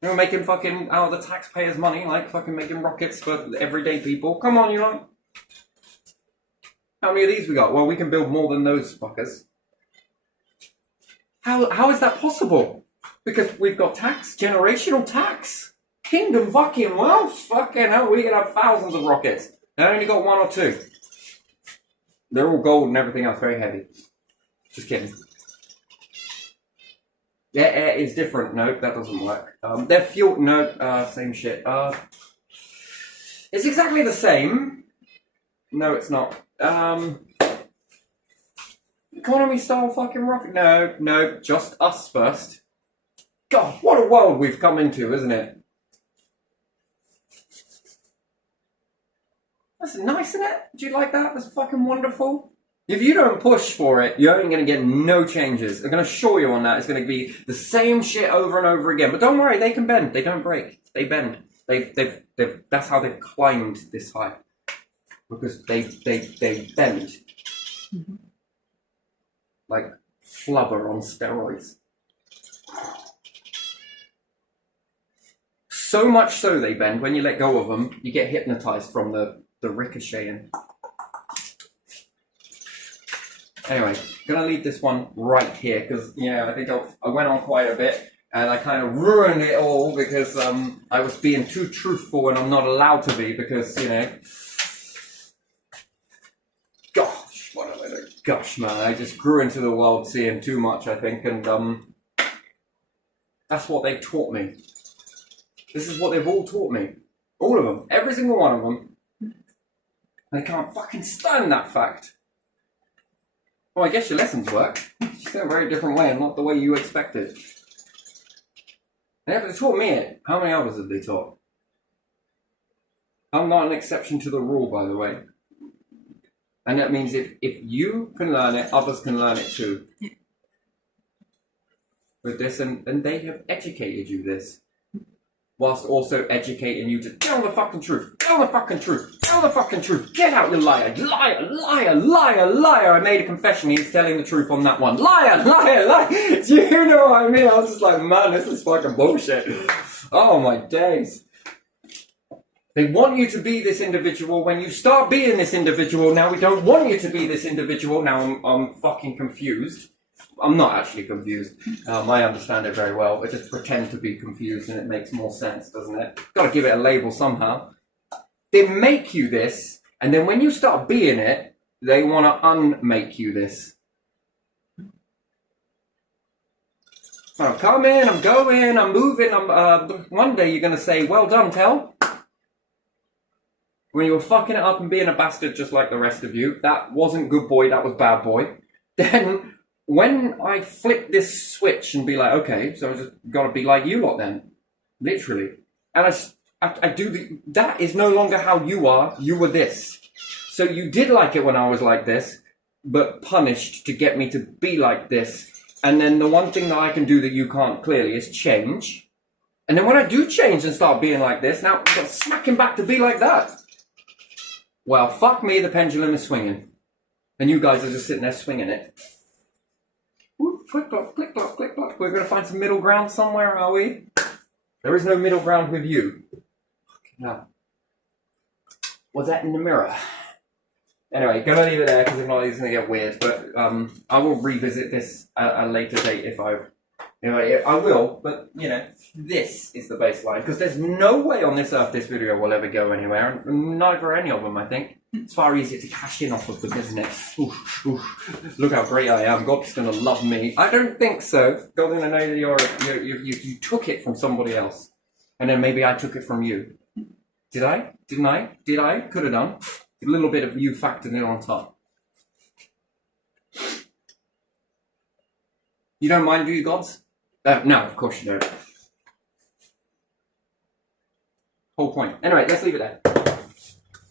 You know, making fucking out of the taxpayers' money, like fucking making rockets for everyday people. Come on, you know. How many of these we got? Well, we can build more than those fuckers. How is that possible? Because we've got tax, generational tax. Kingdom fucking wealth. Fucking hell, we can have thousands of rockets. And I only got one or two. They're all gold and everything else, very heavy. Just kidding. Yeah, air is different. No, that doesn't work. Their fuel, no, same shit. It's exactly the same. No, it's not. Economy style fucking rocket. No, just us first. God, what a world we've come into, isn't it? That's nice, isn't it? Do you like that? That's fucking wonderful. If you don't push for it, you're only going to get no changes. I'm going to assure you on that. It's going to be the same shit over and over again. But don't worry, they can bend. They don't break. They bend. They've that's how they've climbed this high. Because they bend. Mm-hmm. Like flubber on steroids. So much so they bend, when you let go of them, you get hypnotized from the ricocheting. Anyway, gonna leave this one right here because I think I went on quite a bit and I kind of ruined it all because I was being too truthful and I'm not allowed to be because gosh man, I just grew into the world seeing too much, I think, and that's what they taught me. This is what they've all taught me, all of them, every single one of them. And I can't fucking stand that fact. Well, I guess your lessons work. Just in a very different way and not the way you expected. They haven't taught me it. How many others have they taught? I'm not an exception to the rule, by the way. And that means if you can learn it, others can learn it too. Yeah. With this, and they have educated you this. Whilst also educating you to tell the fucking truth. Tell the fucking truth. Tell the fucking truth. Get out, you liar. Liar, liar, liar, liar. I made a confession. He's telling the truth on that one. Liar, liar, liar. Do you know what I mean? I was just like, man, this is fucking bullshit. Oh my days. They want you to be this individual. When you start being this individual, now we don't want you to be this individual. Now I'm fucking confused. I'm not actually confused. I understand it very well. I just pretend to be confused and it makes more sense, doesn't it? Got to give it a label somehow. They make you this, and then when you start being it, they want to unmake you this. So I'm coming, I'm going, I'm moving. One day you're going to say, well done, Tel. When you were fucking it up and being a bastard just like the rest of you, that wasn't good boy, that was bad boy. Then... when I flip this switch and be like, okay, so I just got to be like you lot then. Literally. And I do that is no longer how you are. You were this. So you did like it when I was like this, but punished to get me to be like this. And then the one thing that I can do that you can't clearly is change. And then when I do change and start being like this, now I've got to smack him back to be like that. Well, fuck me, the pendulum is swinging. And you guys are just sitting there swinging it. Whoop, click, clock, click, clock, click, clock. We're going to find some middle ground somewhere, are we? There is no middle ground with you. No. Was that in the mirror? Anyway, gonna leave it there because if not, it's gonna get weird. But I will revisit this at a later date if I will. But you know, this is the baseline because there's no way on this earth this video will ever go anywhere. Neither any of them, I think. It's far easier to cash in off of them, isn't it? Oof, oof. Look how great I am. God's gonna love me. I don't think so. God's gonna know that you took it from somebody else, and then maybe I took it from you. Did I? Didn't I? Did I? Could have done. A little bit of you factored in on top. You don't mind, do you, gods? No, of course you don't. Whole point. Anyway, let's leave it there.